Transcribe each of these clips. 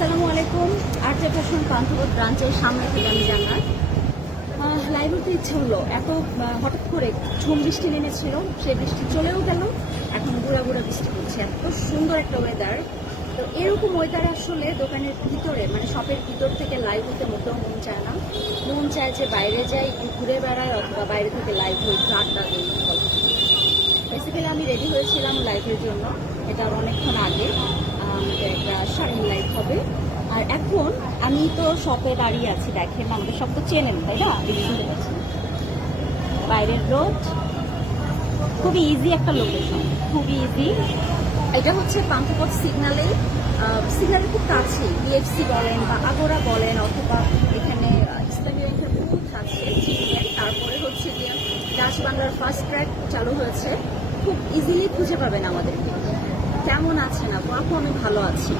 আসসালামু আলাইকুম। RJFashion পান্থপথ ব্রাঞ্চের সামনে থেকে আমি জানাই লাইভ হতে ইচ্ছে হলো। এত হঠাৎ করে ঝুম বৃষ্টি নেমেছিল, সেই বৃষ্টি চলেও গেল, এখন গুঁড়া গুঁড়া বৃষ্টি পড়ছে। এত সুন্দর একটা ওয়েদার। তো এরকম ওয়েদারে আসলে দোকানের ভিতরে মানে শপের ভিতর থেকে লাইভ হতে মোটেও মন চায় না। মন চায় যে বাইরে যাই, একটু ঘুরে বেড়াই, অথবা বাইরে থেকে লাইভ হয়ে একটু আড্ডা দিই। বেসিক্যালি আমি রেডি হয়েছিলাম লাইভের জন্য, এটা অনেকক্ষণ আগে। একটা শাড়ির লাইভ হবে। আর এখন আমি তো শপে দাঁড়িয়ে আছি, দেখেন আমাদের সব তো চেনেন তাই না? শুনতে পাচ্ছি বাইরের রোড, খুবই ইজি একটা লোকেশন, খুবই ইজি। এটা হচ্ছে পান্থপথ সিগন্যালের খুব কাছেই। বিএফসি বলেন বা আগোরা বলেন, অথবা এখানে ইসলামী ব্যাংকের বুথ আছে, তারপরে হচ্ছে গিয়ে ডাচ বাংলার ফার্স্ট ট্র্যাক চালু হয়েছে। খুব ইজিলি খুঁজে পাবেন আমাদেরকে। কেমন আছেন আপু? আপু আমি ভালো আছি।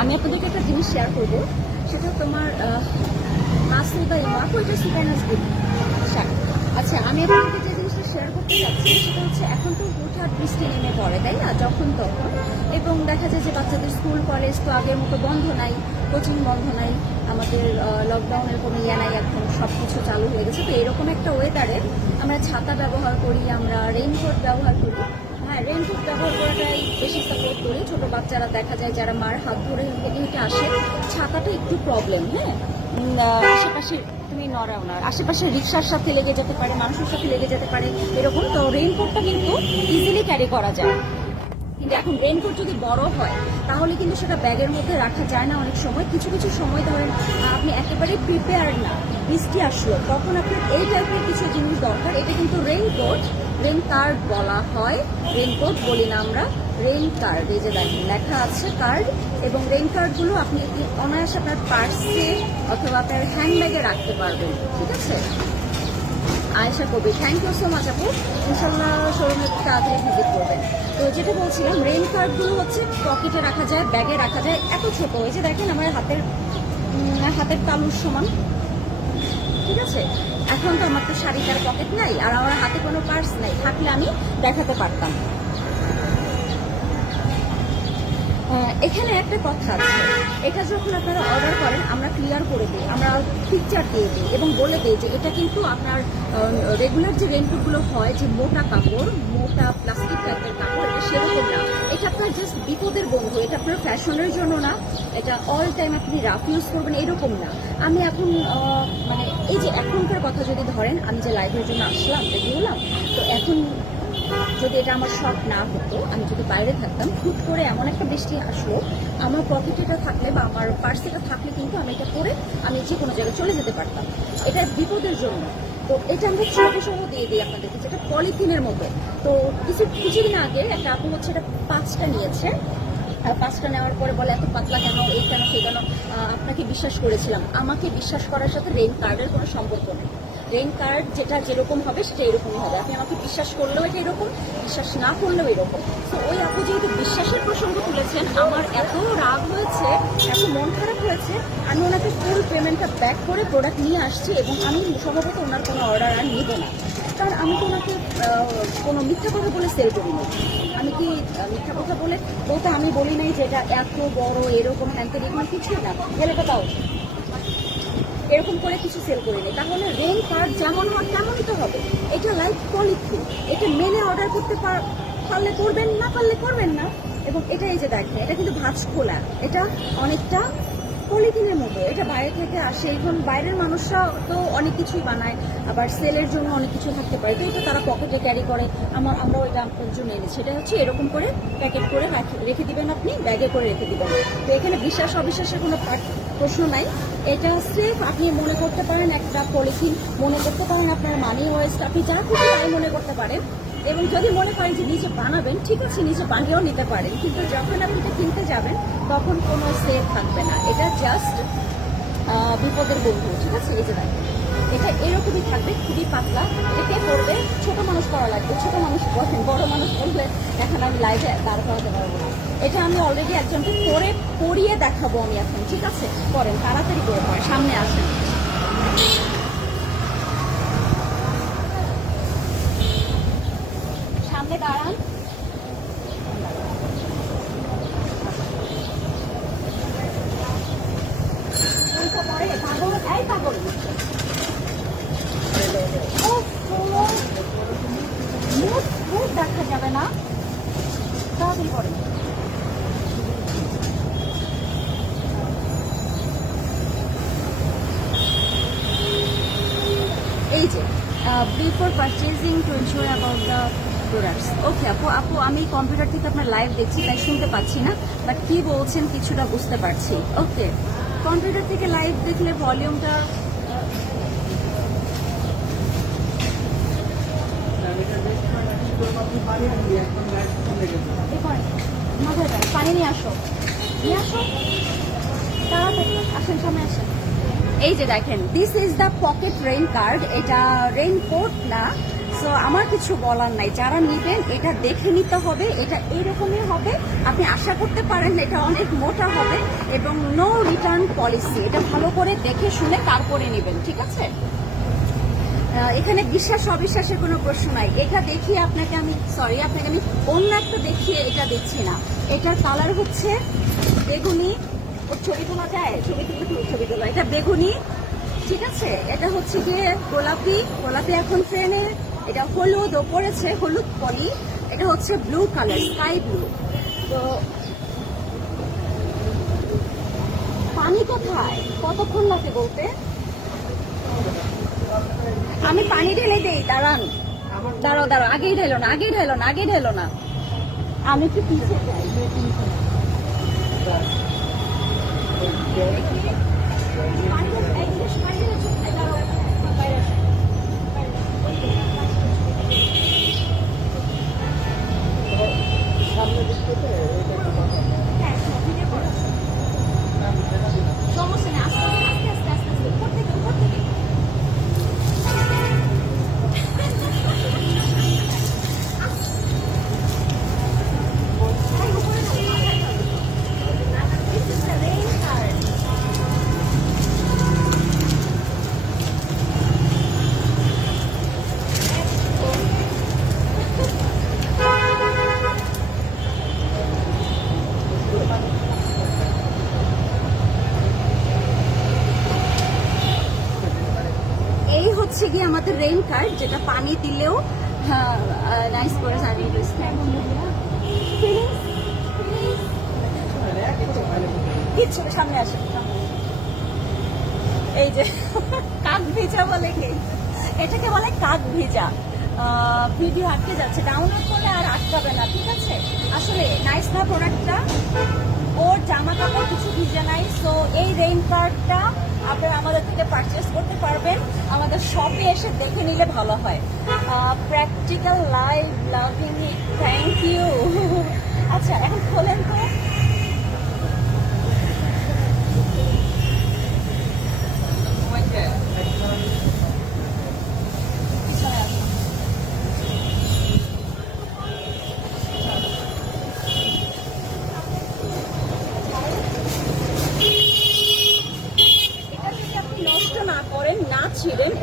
আমি আপনাদেরকে একটা জিনিস শেয়ার করবো, সেটা তোমার মাসুদা ইমা, এটা সুপার নাজবুল। আচ্ছা, আমি আপনাদেরকে যে জিনিসটা শেয়ার করতে চাচ্ছি সেটা হচ্ছে, এখন তো হুটহাট বৃষ্টি নেমে পড়ে তাই না, যখন তখন। এবং দেখা যায় যে বাচ্চাদের স্কুল কলেজ তো আগের মতো বন্ধ নাই, কোচিং বন্ধ নাই, আমাদের লকডাউনের কোনো ইয়ে নাই, এখন সব কিছু চালু হয়ে গেছে। তো এরকম একটা ওয়েদারে আমরা ছাতা ব্যবহার করি, আমরা রেইনকোট ব্যবহার করি। হ্যাঁ, রেইনকোট ব্যবহার করাটাই বেশি সাপোর্ট করি। ছোটো বাচ্চারা দেখা যায় যারা মার হাত ধরে হেঁটে হেঁটে আসে, ছাতাটা একটু প্রবলেম। হ্যাঁ, আশেপাশে তুমি নড়াও না, আশেপাশে রিক্সার সাথে লেগে যেতে পারে, মানুষের সাথে লেগে যেতে পারে, এরকম। তো রেইনকোটটা কিন্তু ইজিলি ক্যারি করা যায়। কিন্তু এখন রেইনকোট যদি বড় হয় তাহলে কিন্তু সেটা ব্যাগের মধ্যে রাখা যায় না। অনেক সময় কিছু কিছু সময় ধরেন আপনি একেবারে প্রিপেয়ার না, বৃষ্টি আসলো, তখন আপনার এই টাইপের কিছু জিনিস দরকার। এটা কিন্তু রেইনকোট, রেইন কার্ড বলা হয়, রেইনকোট বলি না আমরা, রেইন কার্ড। এই যে দেখেন লেখা আছে কার্ড, এবং রেইন কার্ডগুলো আপনি অনায়াসে আপনার পার্সে অথবা আপনার হ্যান্ডব্যাগে রাখতে পারবেন। ঠিক আছে, আয়েশা কবি, থ্যাংক ইউ সো মাচ আপু। ইনশাল্লাহ শোরুমে তাড়াতাড়ি ভিজিট করবেন। তো যেটা বলছিলাম, রেইন কার্ডগুলো হচ্ছে পকেটে রাখা যায়, ব্যাগে রাখা যায়। এত ছোট, এই যে দেখেন আমার হাতের তালুর সমান। ঠিক আছে, এখন তো আমার তো শাড়িটার পকেট নাই, আর আমার হাতে কোনো পার্স নাই, থাকলে আমি দেখাতে পারতাম। এখানে একটা কথা আছে, এটা যখন আপনারা অর্ডার করেন আমরা ক্লিয়ার করে দিই, আমরা পিকচার দিয়ে দিই এবং বলে দিই যে এটা কিন্তু আপনার রেগুলার যে রেইনকোটগুলো হয়, যে মোটা কাপড়, মোটা প্লাস্টিক টাইপের কাপড়, এটা সেরকম না। এটা আপনার জাস্ট বিপদের বন্ধু, এটা আপনার ফ্যাশনের জন্য না, এটা অল টাইম আপনি রাফ ইউজ করবেন এরকম না। আমি এখন মানে এই যে এখনকার কথা যদি ধরেন, আমি যে লাইভের জন্য আসলাম, রেডি হলাম, তো এখন যদি এটা আমার শখ না হতো, আমি যদি বাইরে থাকতাম, হুট করে এমন একটা বৃষ্টি আসলো, আমার পকেটেটা থাকলে বা আমার পার্সেটা থাকলে কিন্তু আমি এটা পরে আমি যে কোনো জায়গায় চলে যেতে পারতাম। এটা বিপদের জন্য। তো এটা আমরা ছোটো সহ দিয়ে দিই আপনাদেরকে, যেটা পলিথিনের মতো। তো কিছুদিন আগে একটা আপু হচ্ছে এটা 5টা নিয়েছে, আর 5টা নেওয়ার পরে বলে এত পাতলা কেন, এই কেন, সেই কেন। আপনাকে বিশ্বাস করেছিলাম, আমাকে বিশ্বাস করার সাথে রেইন কার্ডের কোনো সম্পর্ক নেই। রেইন কার্ড যেটা যেরকম হবে সেটা এরকমই হবে। আপনি আমাকে বিশ্বাস করলেও এটা এরকম, বিশ্বাস না করলেও এরকম। তো ওই আপু যেহেতু বিশ্বাসের প্রসঙ্গ তুলেছেন, আমার এত রাগ হয়েছে, এত মন খারাপ হয়েছে, আমি ওনাকে ফুল পেমেন্টটা ব্যাক করে প্রোডাক্ট নিয়ে আসছি, এবং আমি সম্ভবত ওনার কোনো অর্ডার আর নিব না। কারণ আমি তো ওনাকে কোনো মিথ্যা কথা বলে সেল করিনি। আমি কি মিথ্যা কথা বলতে আমি বলি নাই যে এটা এত বড় এরকম হ্যান্ডেল, এগুলো কিছুই না, গেলে তো তাও এরকম করে কিছু সেল করে নেই। তাহলে রেইন কার্ড যেমন হয় তেমনই তো হবে। এটা লাইক পলিথিন, এটা মেনে অর্ডার করতে পারলে করবেন, না পারলে করবেন না। এবং এটা এই যে দেখেন, এটা কিন্তু ভাঁজ খোলা, এটা অনেকটা পলিথিনের মতো, এটা বাইরে থেকে আসে। এখন বাইরের মানুষরা তো অনেক কিছুই বানায়, আবার সেলের জন্য অনেক কিছু থাকতে পারে, তো এটা তারা পকেটে ক্যারি করে। আমরাও এটা আপনার জন্য এনেছি। এটা হচ্ছে এরকম করে প্যাকেট করে রেখে দিবেন, আপনি ব্যাগে করে রেখে দিবেন। তো এখানে বিশ্বাস অবিশ্বাসের কোনো প্রশ্ন নাই। এটা স্রেফ আপনি মনে করতে পারেন একটা পলিথিন, মনে করতে পারেন আপনার মানি ওয়েস্ট, আপনি যা খুশি তাই মনে করতে পারেন। এবং যদি মনে করেন যে নিজে বানাবেন, ঠিক আছে, নিজে বানিয়েও নিতে পারেন, কিন্তু যখন আপনি এটা কিনতে যাবেন তখন কোনো সেফ থাকবে না। এটা জাস্ট বিপদের বন্ধু। ঠিক আছে, এই যে দেখেন, এটা এরকমই থাকবে, খুবই পাতলা। এতে পড়বে, ছোট মানুষ করা লাগবে, ছোট মানুষ বলেন, বড় মানুষ বললে এখন আমি লাইভে দাঁড় করাতে পারবো না। এটা আমি অলরেডি একজনকে পরিয়ে দেখাবো আমি এখন। ঠিক আছে, করেন, তাড়াতাড়ি করে পড়েন, সামনে আসেন, সামনে দাঁড়ান। এই পাগল মুখ দেখা যাবে না, তাড়াতাড়ি করে। এই যে before purchasing to ensure about the products. Okay আপু আমি কম্পিউটার থেকে আপনার লাইভ দেখছি, তাই শুনতে পাচ্ছি না, বাট কি বলছেন কিছুটা বুঝতে পারছি। ওকে, কম্পিউটার থেকে লাইভ দেখলে ভলিউমটা পানি নিয়ে আসো, তাড়াতাড়ি আসেন, সামনে আসেন। এই যে দেখেন, this is the pocket rain card. এটা রেইনকোট না, সো আমার কিছু বলার নাই। যারা নিবেন এটা দেখে নিতে হবে, এটা এইরকমই হবে। আপনি আশা করতে পারেন এটা অনেক মোটা হবে এবং নো রিটার্ন পলিসি। এটা ভালো করে দেখে শুনে তারপরে নেবেন, ঠিক আছে? এখানে বিশ্বাস অবিশ্বাসের কোনো প্রশ্ন নাই। এটা দেখিয়ে আপনাকে আমি অন্য একটা দেখিয়ে এটা দিচ্ছি না। এটার কালার হচ্ছে বেগুনি। ছবি তোলা যায়, ছবি তোলা। এটা বেগুনি, ঠিক আছে? এটা হচ্ছে গিয়ে গোলাপি এখন ট্রেনে। এটা হলুদ, ও পড়েছে হলুদ পলি। এটা হচ্ছে ব্লু কালার, স্কাই ব্লু। তো পানি কোথায়, কতক্ষণ লাগে বলতে? আমি পানি ঢেলে দেই, দাঁড়াও, আগেই ঢেলো না। আমি একটু পিছিয়ে যাই। সমস্যা নেই, আস্তে উপর থেকে হচ্ছে গিয়ে আমাদের রেইন কার্ড, যেটা পানি দিলেও নাইস করে সামনে আসে। এই যে কাক ভিজা বলে, এটাকে বলে কাক ভিজা। ভিডিও আটকে যাচ্ছে, ডাউনলোড করলে আর আটকাবে না, ঠিক আছে? আসলে নাইস না প্রোডাক্টটা, ওর জামা কাপড় কিছু ভিজে নাই। সো এই রেইন কার্ডটা আপনারা আমাদের থেকে পারচেস করতে পারবেন, আমাদের শপে এসে দেখে নিলে ভালো হয়। Practical live, loving it, thank you. আচ্ছা, এখন খোলেন তো।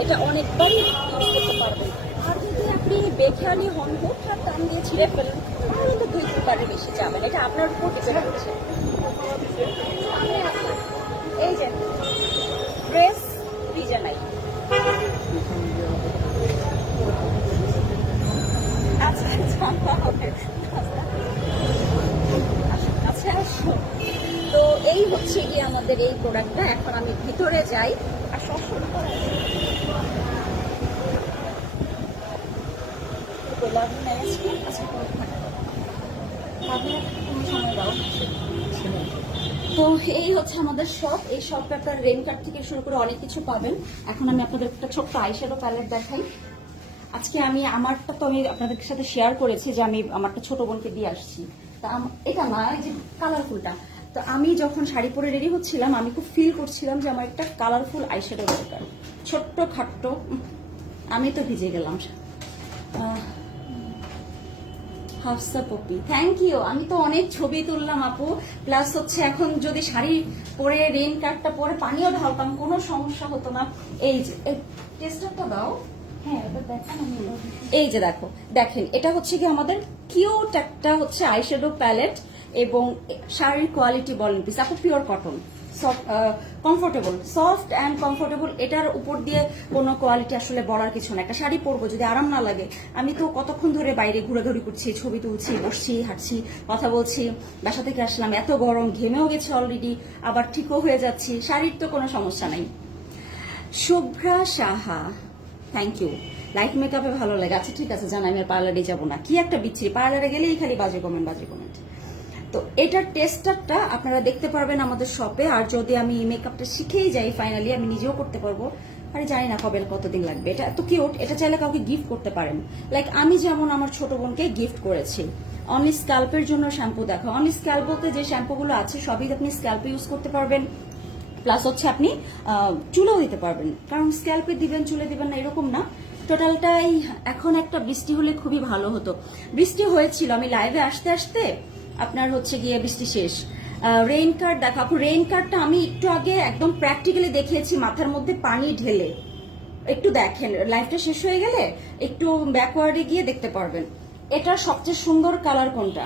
এটা অনেকবারই ইউজ করতে পারবেন। আর যদি আপনি বেখেয়ালি হন, হুটহাট দাম দিয়ে ছিঁড়ে ফেলেন, তাহলে তো 2-3 বেশি যাবেন। এটা আপনার উপর ডিপেন্ড করছে। এই যে ড্রেস ভিজে নাই। আচ্ছা আসো। তো এই হচ্ছে কি আমাদের এই প্রোডাক্টটা। এখন আমি ভিতরে যাই আর সব শুরু করা। তো এই হচ্ছে আমাদের শপ। এই শপে আপনার রেন কার্ড থেকে শুরু করে অনেক কিছু পাবেন। এখন আমি আপনাদের একটা ছোট্ট আইশ্যাডো প্যালেট দেখাই। আজকে আমি আমারটা তো আমি আপনাদের সাথে শেয়ার করেছি যে আমি আমারটা ছোট বোনকে দিয়ে আসছি। তা এটা না, এই যে কালারফুলটা। তো আমি যখন শাড়ি পরে রেডি হচ্ছিলাম, আমি খুব ফিল করছিলাম যে আমার একটা কালারফুল আইশ্যাডো দরকার, ছোট্ট খাট্ট। আমি তো ভিজে গেলাম। Hafsa Popy, thank you. আমি তো অনেক ছবি তুললাম আপু, প্লাস হচ্ছে এখন যদি শাড়ি পরে রেইন কার্ডটা পরে পানিও ঢালতাম, কোনো সমস্যা হতো না। এই যে টেস্টারটা দাও। হ্যাঁ, এই যে দেখেন, এটা হচ্ছে কি আমাদের কিউট একটা হচ্ছে আইশ্যাডো প্যালেট এবং শাড়ির কোয়ালিটি বলেন প্লিজ আপু, pure cotton. Comfortable, soft and comfortable. এটার উপর দিয়ে কোনো কোয়ালিটি আসলে বলার কিছু না। একটা শাড়ি পরবো, যদি আরাম না লাগে, আমি তো কতক্ষণ ধরে বাইরে ঘোরাঘুরি করছি, ছবি তুলছি, বসছি, হাঁটছি, কথা বলছি, বাসা থেকে আসলাম, এত গরম, ঘেমেও গেছে অলরেডি, আবার ঠিকও হয়ে যাচ্ছি, শাড়ির তো কোনো সমস্যা নাই। Shubhra Saha, thank you. Light মেকআপে ভালো লাগে, আচ্ছা ঠিক আছে জান, আমি আর পার্লারে যাবো না। কি একটা বিচ্ছিরি, পার্লারে গেলেই খালি বাজে কমেন্ট। তো এটার টেস্টারটা আপনারা দেখতে পারবেন আমাদের শপে। আর যদি আমি মেকআপটা শিখেই যাই ফাইনালি, আমি নিজেও করতে পারবো। আরে জানি না কবে কতদিন লাগবে। এটা এত কিউট, এটা চাইলে কাউকে গিফট করতে পারেন। লাইক আমি যেমন আমার ছোট বোনকে গিফট করেছি। অনলি স্ক্যাল্পের জন্য শ্যাম্পু দেখো। অনলি স্ক্যাল্প বলতে যে শ্যাম্পুগুলো আছে সবই আপনি স্ক্যাল্পে ইউজ করতে পারবেন, প্লাস হচ্ছে আপনি চুলেও দিতে পারবেন। কারণ স্ক্যাল্পে দিবেন চুলে দিবেন না এরকম না, টোটালটাই। এখন একটা বৃষ্টি হলে খুবই ভালো হতো। বৃষ্টি হয়েছিল, আমি লাইভে আসতে আসতে আপনার হচ্ছে গিয়ে বৃষ্টি শেষ। রেইন কার্ড দেখো আপু, রেইন কার্ডটা আমি একটু আগে একদম প্র্যাকটিক্যালি দেখিয়েছি, মাথার মধ্যে পানি ঢেলে। একটু দেখেন, লাইভটা শেষ হয়ে গেলে একটু ব্যাকওয়ার্ডে গিয়ে দেখতে পারবেন। এটার সবচেয়ে সুন্দর কালার কোনটা?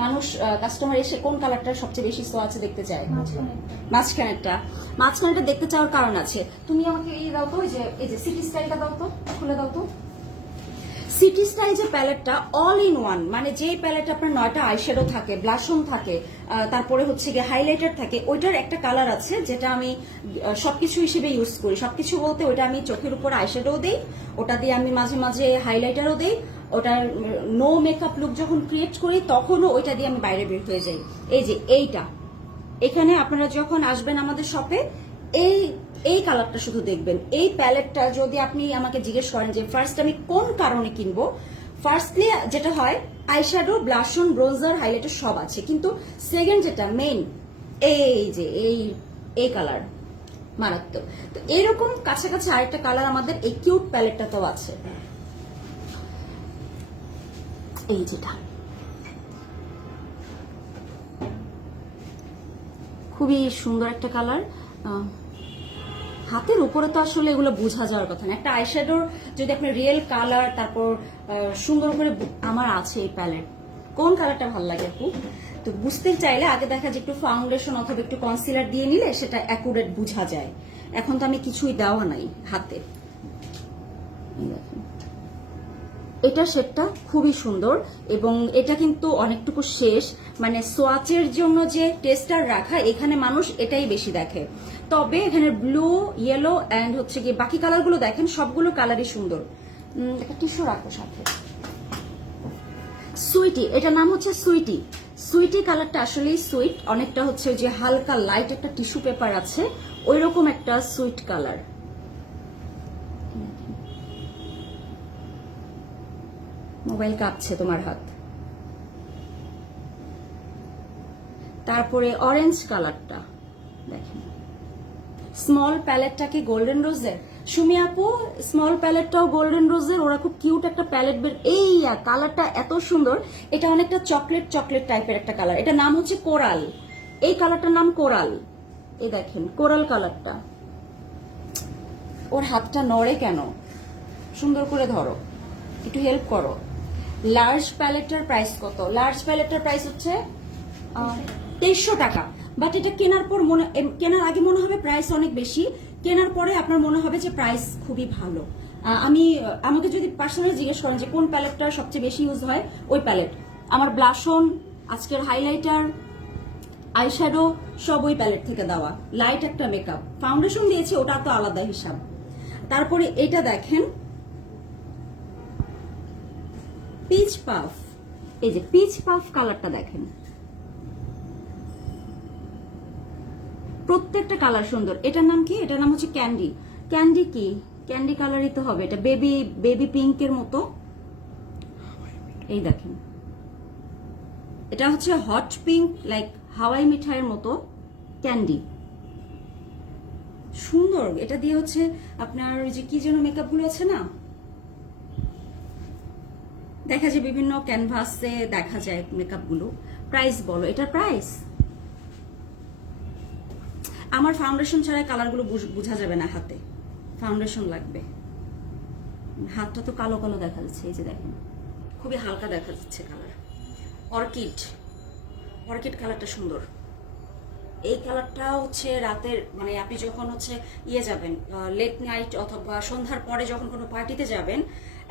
মানুষ কাস্টমার এসে কোন কালারটা সবচেয়ে বেশি সো আছে দেখতে চায়? মাঝখানেরটা দেখতে চাওয়ার কারণ আছে। তুমি আমাকে এই দাও তো, এই যে সিটি স্টাইলটা দাও তো, খুলে দাও তো। সিটি স্টাইল যে প্যালেটটা অল ইন ওয়ান, মানে যে প্যালেট আপনার 9টা আইশ্যাডো থাকে, ব্লাশন থাকে, তারপরে হচ্ছে গিয়ে হাইলাইটার থাকে, ওইটার একটা কালার আছে যেটা আমি সবকিছু হিসেবে ইউজ করি। সবকিছু বলতে ওইটা আমি চোখের উপর আইশ্যাডো দিই, ওটা দিয়ে আমি মাঝে মাঝে হাইলাইটারও দিই, ওটার নো মেকআপ লুক যখন ক্রিয়েট করি তখনও ওইটা দিয়ে আমি বাইরে বের হয়ে যাই। এই যে এইটা, এখানে আপনারা যখন আসবেন আমাদের শপে, এই কালারটা শুধু দেখবেন। এই প্যালেটটা যদি আপনি আমাকে জিজ্ঞেস করেন যে ফার্স্ট আমি কোন কারণে কিনবো, ফার্স্টলি যেটা হয় আইশ্যাডো, ব্লাশন, ব্রোজার, হাইলাইটার সব আছে, কিন্তু সেকেন্ড যেটা মেইন, এই যে এই কালার মারাত্মক। তো এইরকম কাছাকাছি আরেকটা কালার আমাদের এই কিউট প্যালেটটাতেও আছে, এই যেটা খুবই সুন্দর একটা কালার। হাতের উপরে তো আসলে এগুলো বোঝা যাওয়ার কথা না। একটা আইশ্যাডোর যদি আপনি রিয়েল কালার, তারপর সুন্দর করে আমার আছে এই প্যালেট। কোন কালারটা ভালো লাগে আপু? তো বুঝতে চাইলে আগে দেখা যায় একটু ফাউন্ডেশন অথবা একটু কনসিলার দিয়ে নিলে সেটা অ্যাকুরেট বোঝা যায়। এখন তো আমি কিছুই দেওয়া নাই হাতে। এটা শেডটা খুবই সুন্দর এবং এটা কিন্তু অনেকটুকু শেষ, মানে সোয়াচের জন্য যে টেস্টার রাখা, এখানে মানুষ এটাই বেশি দেখে। তবে এখানে ব্লু, ইয়েলো অ্যান্ড হচ্ছে গিয়ে বাকি কালারগুলো দেখেন, সবগুলো কালারই সুন্দর। একটা টিস্যু রাখো সাথে। সুইটি, এটার নাম হচ্ছে সুইটি। সুইটি কালারটা আসলেই সুইট, অনেকটা হচ্ছে যে হালকা লাইট একটা টিস্যু পেপার আছে ওই রকম একটা সুইট কালার। মোবাইল কাঁপছে তোমার হাত। তারপরে অরেঞ্জ কালারটা দেখেন। স্মল প্যালেটটাকে গোল্ডেন রোজের, সুমি আপু স্মল প্যালেটটাও গোল্ডেন রোজের, ওরা খুব কিউট একটা প্যালেট বের। এই কালারটা এত সুন্দর, এটা অনেকটা চকলেট চকলেট টাইপের একটা কালার। এটা নাম হচ্ছে কোরাল, এই কালারটার নাম কোরাল। এই দেখেন কোরাল কালারটা। ওর হাতটা নড়ে কেন? সুন্দর করে ধরো, একটু হেল্প করো। লার্জ প্যালেটটার প্রাইস কত? লার্জ প্যালেটটার প্রাইস হচ্ছে 2300 টাকা। বাট এটা কেনার আগে মনে হবে প্রাইস অনেক বেশি, কেনার পরে আপনার মনে হবে যে প্রাইস খুবই ভালো। আমাকে যদি পার্সোনালি জিজ্ঞেস করেন যে কোন প্যালেটটা সবচেয়ে বেশি ইউজ হয়, ওই প্যালেট। আমার ব্লাশন, আজকের হাইলাইটার, আইশ্যাডো সব ওই প্যালেট থেকে দেওয়া। লাইট একটা মেকআপ, ফাউন্ডেশন দিয়েছে, ওটা তো আলাদা হিসাব। তারপরে এটা দেখেন পিচ পাফ, এই যে পিচ পাফ কালারটা দেখেন, প্রত্যেকটা কালার সুন্দর। এটার নাম কি? এটার নাম হচ্ছে ক্যান্ডি। ক্যান্ডি কি? ক্যান্ডি কালারই তো হবে, এটা বেবি পিঙ্কের মতো। এই দেখেন, এটা হচ্ছে হট পিঙ্ক, লাইক হাওয়াই মিঠাইয়ের মতো ক্যান্ডি, সুন্দর। এটা দিয়ে হচ্ছে আপনার ওই যে কি যেন মেকআপ গুলো আছে না, দেখা যায় বিভিন্ন ক্যানভাসে দেখা যায় মেকআপ গুলো। প্রাইস বলো, এটার প্রাইস? আমার ফাউন্ডেশন ছাড়া কালারগুলো বোঝা যাবে না, হাতে ফাউন্ডেশন লাগবে। হাতটা তো কালো কালো দেখা যাচ্ছে, এই যে দেখেন খুবই হালকা দেখা যাচ্ছে কালার। অর্কিড কালারটা সুন্দর। এই কালারটা হচ্ছে রাতের মানে আপনি যখন হচ্ছে যাবেন লেট নাইট অথবা সন্ধ্যার পরে যখন কোনো পার্টিতে যাবেন,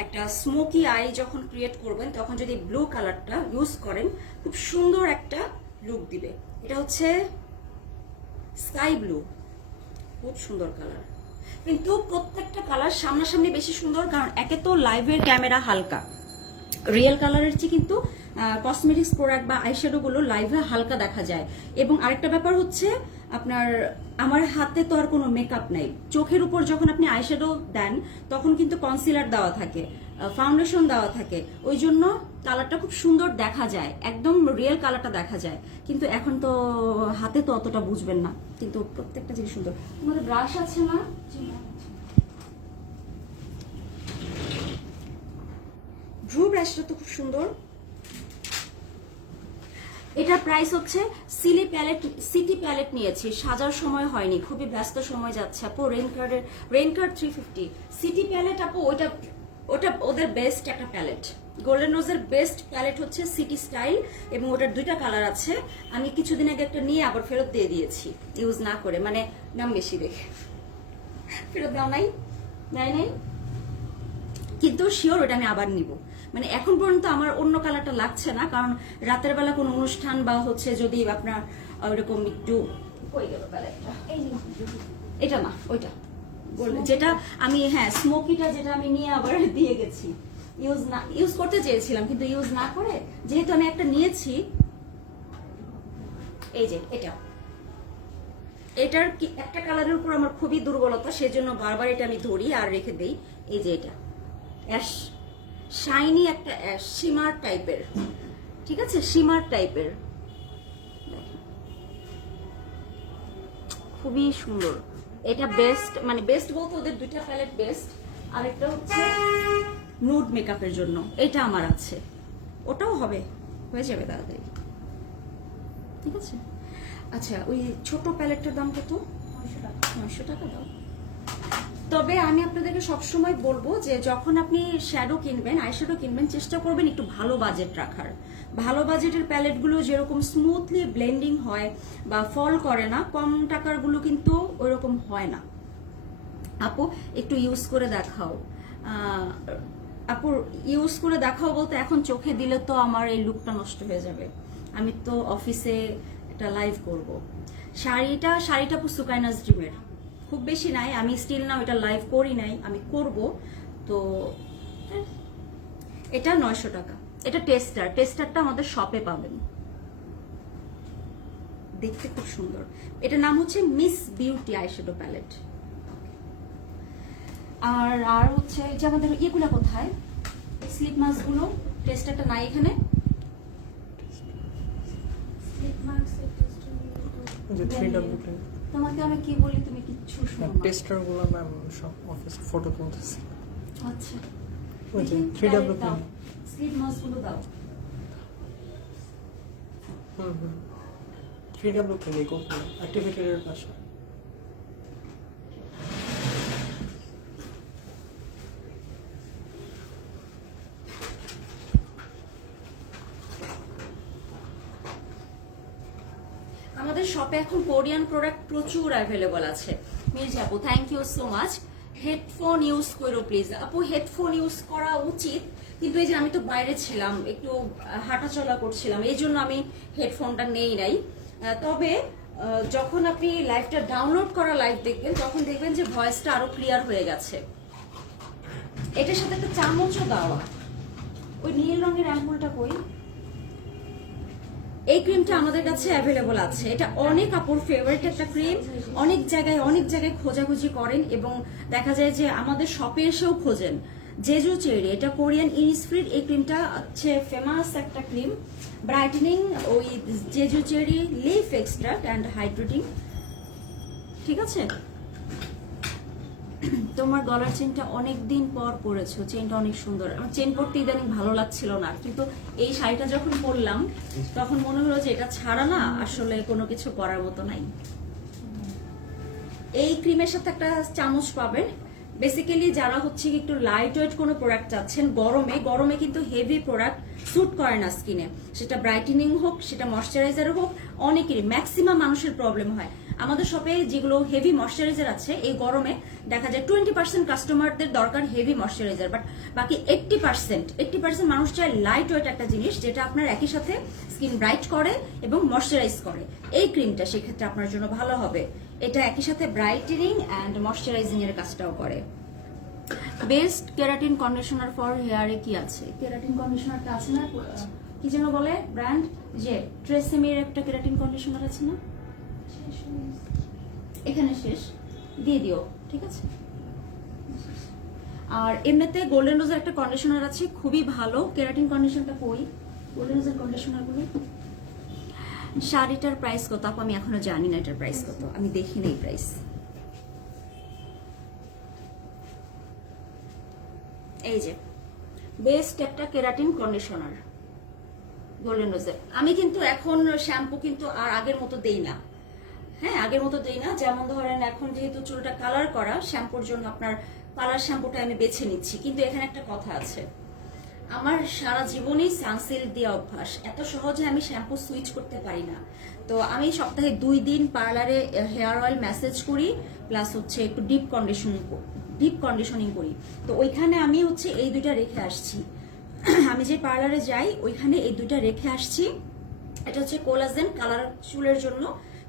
একটা স্মোকি আই যখন ক্রিয়েট করবেন তখন যদি ব্লু কালারটা ইউজ করেন খুব সুন্দর একটা লুক দিবে। এটা হচ্ছে স্কাই ব্লু, খুব সুন্দর কালার। কিন্তু প্রত্যেকটা কালার সামনাসামনি বেশি সুন্দর, কারণ একে তো লাইভের ক্যামেরা হালকা, রিয়েল কালারের চেয়ে কিন্তু কসমেটিক্স প্রোডাক্ট বা আইশ্যাডো গুলো লাইভে হালকা দেখা যায়। এবং আরেকটা ব্যাপার হচ্ছে আপনার আমার হাতে তো আর কোনো মেকআপ নাই, চোখের উপর যখন আপনি আইশ্যাডো দেন তখন কিন্তু কনসিলার দেওয়া থাকে, ফাউন্ডেশন দেওয়া থাকে, ওই জন্য কালারটা খুব সুন্দর দেখা যায়, একদম রিয়েল কালারটা দেখা যায়। কিন্তু এখন তো হাতে তো অতটা বুঝবেন না, কিন্তু প্রত্যেকটা জিনিস সুন্দর। তোমাদের ব্রাশ আছে না? ভ্রু ব্রাশটা তো খুব সুন্দর। এটার প্রাইস হচ্ছে সিটি প্যালেট নিয়েছি, সাজার সময় হয়নি, খুবই ব্যস্ত সময় যাচ্ছে আপু। রেইনকার্ড 350 সিটি প্যালেট আপু, ওটা ওদের বেস্ট একটা প্যালেট। গোল্ডেন রোজের বেস্ট প্যালেট হচ্ছে সিটি স্টাইল, এবং ওটার 2টা কালার আছে। আমি কিছুদিন আগে একটা নিয়ে আবার ফেরত দিয়ে দিয়েছি ইউজ না করে, মানে দাম বেশি দেখে ফেরত দেওয়া নাই কিন্তু শিওর ওটা আমি আবার নিব। মানে এখন পর্যন্ত আমার অন্য কালারটা লাগছে না, কারণ রাতের বেলা কোনো অনুষ্ঠান বা হচ্ছে যদি আপনার ওইরকম একটু এটা না ওইটা যেটা আমি স্মোকিটা যেটা আমি নিয়ে আবার দিয়ে গেছি, ইউজ করতে চেয়েছিলাম কিন্তু ইউজ না করে, যেহেতু আমি একটা নিয়েছি। এই যে এটার একটা কালারের উপর আমার খুবই দুর্বলতা, সেজন্য বারবার এটা আমি ধরি আর রেখে দেই। এই যে এটা অ্যাশ শাইনি একটা অ্যাশ শিমার টাইপের, ঠিক আছে, শিমার টাইপের, খুবই সুন্দর। এটা বেস্ট, মানে বেস্ট বলতে ওদের 2টা প্যালেট বেস্ট। আরেকটা হচ্ছে নুড মেকআপের জন্য, এটা আমার আছে, ওটাও হয়ে যাবে তাড়াতাড়ি, ঠিক আছে। আচ্ছা, ওই ছোট প্যালেটটার দাম কত? 900 টাকা দাও। তবে আমি আপনাদেরকে সবসময় বলবো যে যখন আপনি শ্যাডো কিনবেন, আইশ্যাডো কিনবেন, চেষ্টা করবেন একটু ভালো বাজেট রাখার। ভালো বাজেটের প্যালেটগুলো যেরকম স্মুথলি ব্লেন্ডিং হয় বা ফল করে না, কম টাকার গুলো কিন্তু ওইরকম হয় না। আপু একটু ইউজ করে দেখাও। আপু ইউজ করে দেখাও বলতে এখন চোখে দিলে তো আমার এই লুকটা নষ্ট হয়ে যাবে, আমি তো অফিসে একটা লাইভ করব। শাড়িটা সুকাইনাস ড্রিমের, খুব বেশি নাই, আমি স্টিল না এটা লাইভ করি নাই, আমি করব। তো এটা 900 টাকা। এটা টেস্টারটা আমাদের শপে পাবেন, দেখতে খুব সুন্দর। এটার নাম হচ্ছে মিস বিউটি আইশ্যাডো প্যালেট। আর হচ্ছে যে আমাদের ইয়েগুলো কোথায়, স্লিপ মাস্ক গুলো, টেস্টারটা নাই এখানে। স্লিপ মাস্ক তোমাকে আমি কি বলি তুমি কিচ্ছু শোনো না। টেস্টার গুলো ম্যাম সব অফিস ফটো তুলতেছি। আচ্ছা ওই যে 3W পেন স্লিপ মাস্ক গুলো দাও। 3W পেন এই কোড অ্যাক্টিভেটরের পাশে। আমাদের শপে এখন কোরিয়ান প্রোডাক্ট প্রচুর অ্যাভেলেবল আছে। মির্জা আপু thank you so much. Headphone use করো প্লিজ। আপু হেডফোন ইউজ করা উচিত, কিন্তু এই যে আমি তো বাইরে ছিলাম, একটু হাঁটাচলা করছিলাম, এই জন্য আমি হেডফোনটা নেই নাই। তবে যখন আপনি লাইভটা ডাউনলোড করা লাইভ দেখবেন, তখন দেখবেন যে ভয়েসটা আরো ক্লিয়ার হয়ে গেছে। এটার সাথে একটা চামচও দেওয়া। ওই নীল রঙের অ্যাম্পুলটা কই? এই ক্রিমটা আমাদের কাছে অ্যাভেলেবল আছে। এটা অনেক আপুর ফেভারিট একটা ক্রিম, অনেক জায়গায় খোঁজাখুঁজি করেন এবং দেখা যায় যে আমাদের শপে এসেও খোঁজেন। জেজু চেরি, এটা কোরিয়ান ইনিসফ্রিড। এই ক্রিমটা হচ্ছে ফেমাস একটা ক্রিম, ব্রাইটেনিং, ওই Jeju cherry leaf extract and hydrating, ঠিক আছে। তোমার গলার চেনটা অনেকদিন পর পরেছো, চেনটা অনেক সুন্দর। আমার চেন পরতে ইদানিং ভালো লাগছিল না, কিন্তু এই শাড়িটা যখন পরলাম তখন মনে হলো যে এটা ছাড়া না আসলে কোনো কিছু করার মতো নাই। এই ক্রিমের সাথে একটা চামচ পাবেন, বেসিক্যালি যারা হচ্ছে একটু লাইট ওয়েট কোনো প্রোডাক্ট চাচ্ছেন গরমে কিন্তু হেভি প্রোডাক্ট স্যুট করে না স্কিনে, সেটা ব্রাইটেনিং হোক, সেটা ময়শ্চারাইজার হোক, অনেকেরই ম্যাক্সিমাম মানুষের প্রবলেম হয়। আমাদের শপে যেগুলো হেভি ময়শ্চারাইজার আছে, এই গরমে দেখা যায় 20% কাস্টমারদের দরকার হেভি ময়শ্চারাইজার, বাট বাকি 80% মানুষ চায় লাইট ওয়েট একটা জিনিস যেটা আপনার একই সাথে স্কিন ব্রাইট করে এবং ময়শ্চারাইজ করে। এই ক্রিমটা সেক্ষেত্রে আপনার জন্য ভালো হবে। এটা একই সাথে ব্রাইটেনিং অ্যান্ড ময়শ্চারাইজিং এর কাজটাও করে। বেস্ট কেরাটিন কন্ডিশনার ফর হেয়ারে কি আছে? কেরাটিন কন্ডিশনারটা আছে না, কি যেন বলে ব্র্যান্ড, যে ট্রেসেমির একটা কেরাটিন কন্ডিশনার আছে না, এখানে শেষ দিয়ে দিও, ঠিক আছে। আর এমনিতে গোল্ডেন রোজের একটা কন্ডিশনার আছে খুবই ভালো, কেরাটিন কন্ডিশনারটা কই, গোল্ডেন রোজের কন্ডিশনার গুলো। শাড়িটার প্রাইস কত আপু? আমি এখনো জানি না এটার প্রাইস কত, আমি দেখি না এই প্রাইস। এই যে বেস্ট একটা কেরাটিন কন্ডিশনার গোল্ডেন রোজের। আমি কিন্তু এখন শ্যাম্পু কিন্তু আর আগের মতো দেই না, হ্যাঁ আগের মতো দেই না। যেমন ধরেন এখন যেহেতু চুলটা কালার করা, শ্যাম্পুর জন্য আপনার কালার শ্যাম্পুটা আমি বেছে নিচ্ছি। কিন্তু এখানে একটা কথা আছে, আমার সারা জীবনেই সানসিল্ক দিয়ে অভ্যাস, এত সহজে আমি শ্যাম্পু সুইচ করতে পারি না। তো আমি সপ্তাহে 2 দিন পার্লারে হেয়ার অয়েল ম্যাসেজ করি, প্লাস হচ্ছে একটু ডিপ কন্ডিশনিং করি। তো ওইখানে আমি হচ্ছে এই দুইটা রেখে আসছি। আমি যে পার্লারে যাই ওইখানে এই দুইটা রেখে আসছি। এটা হচ্ছে কোলাজেন কালার চুলের জন্য,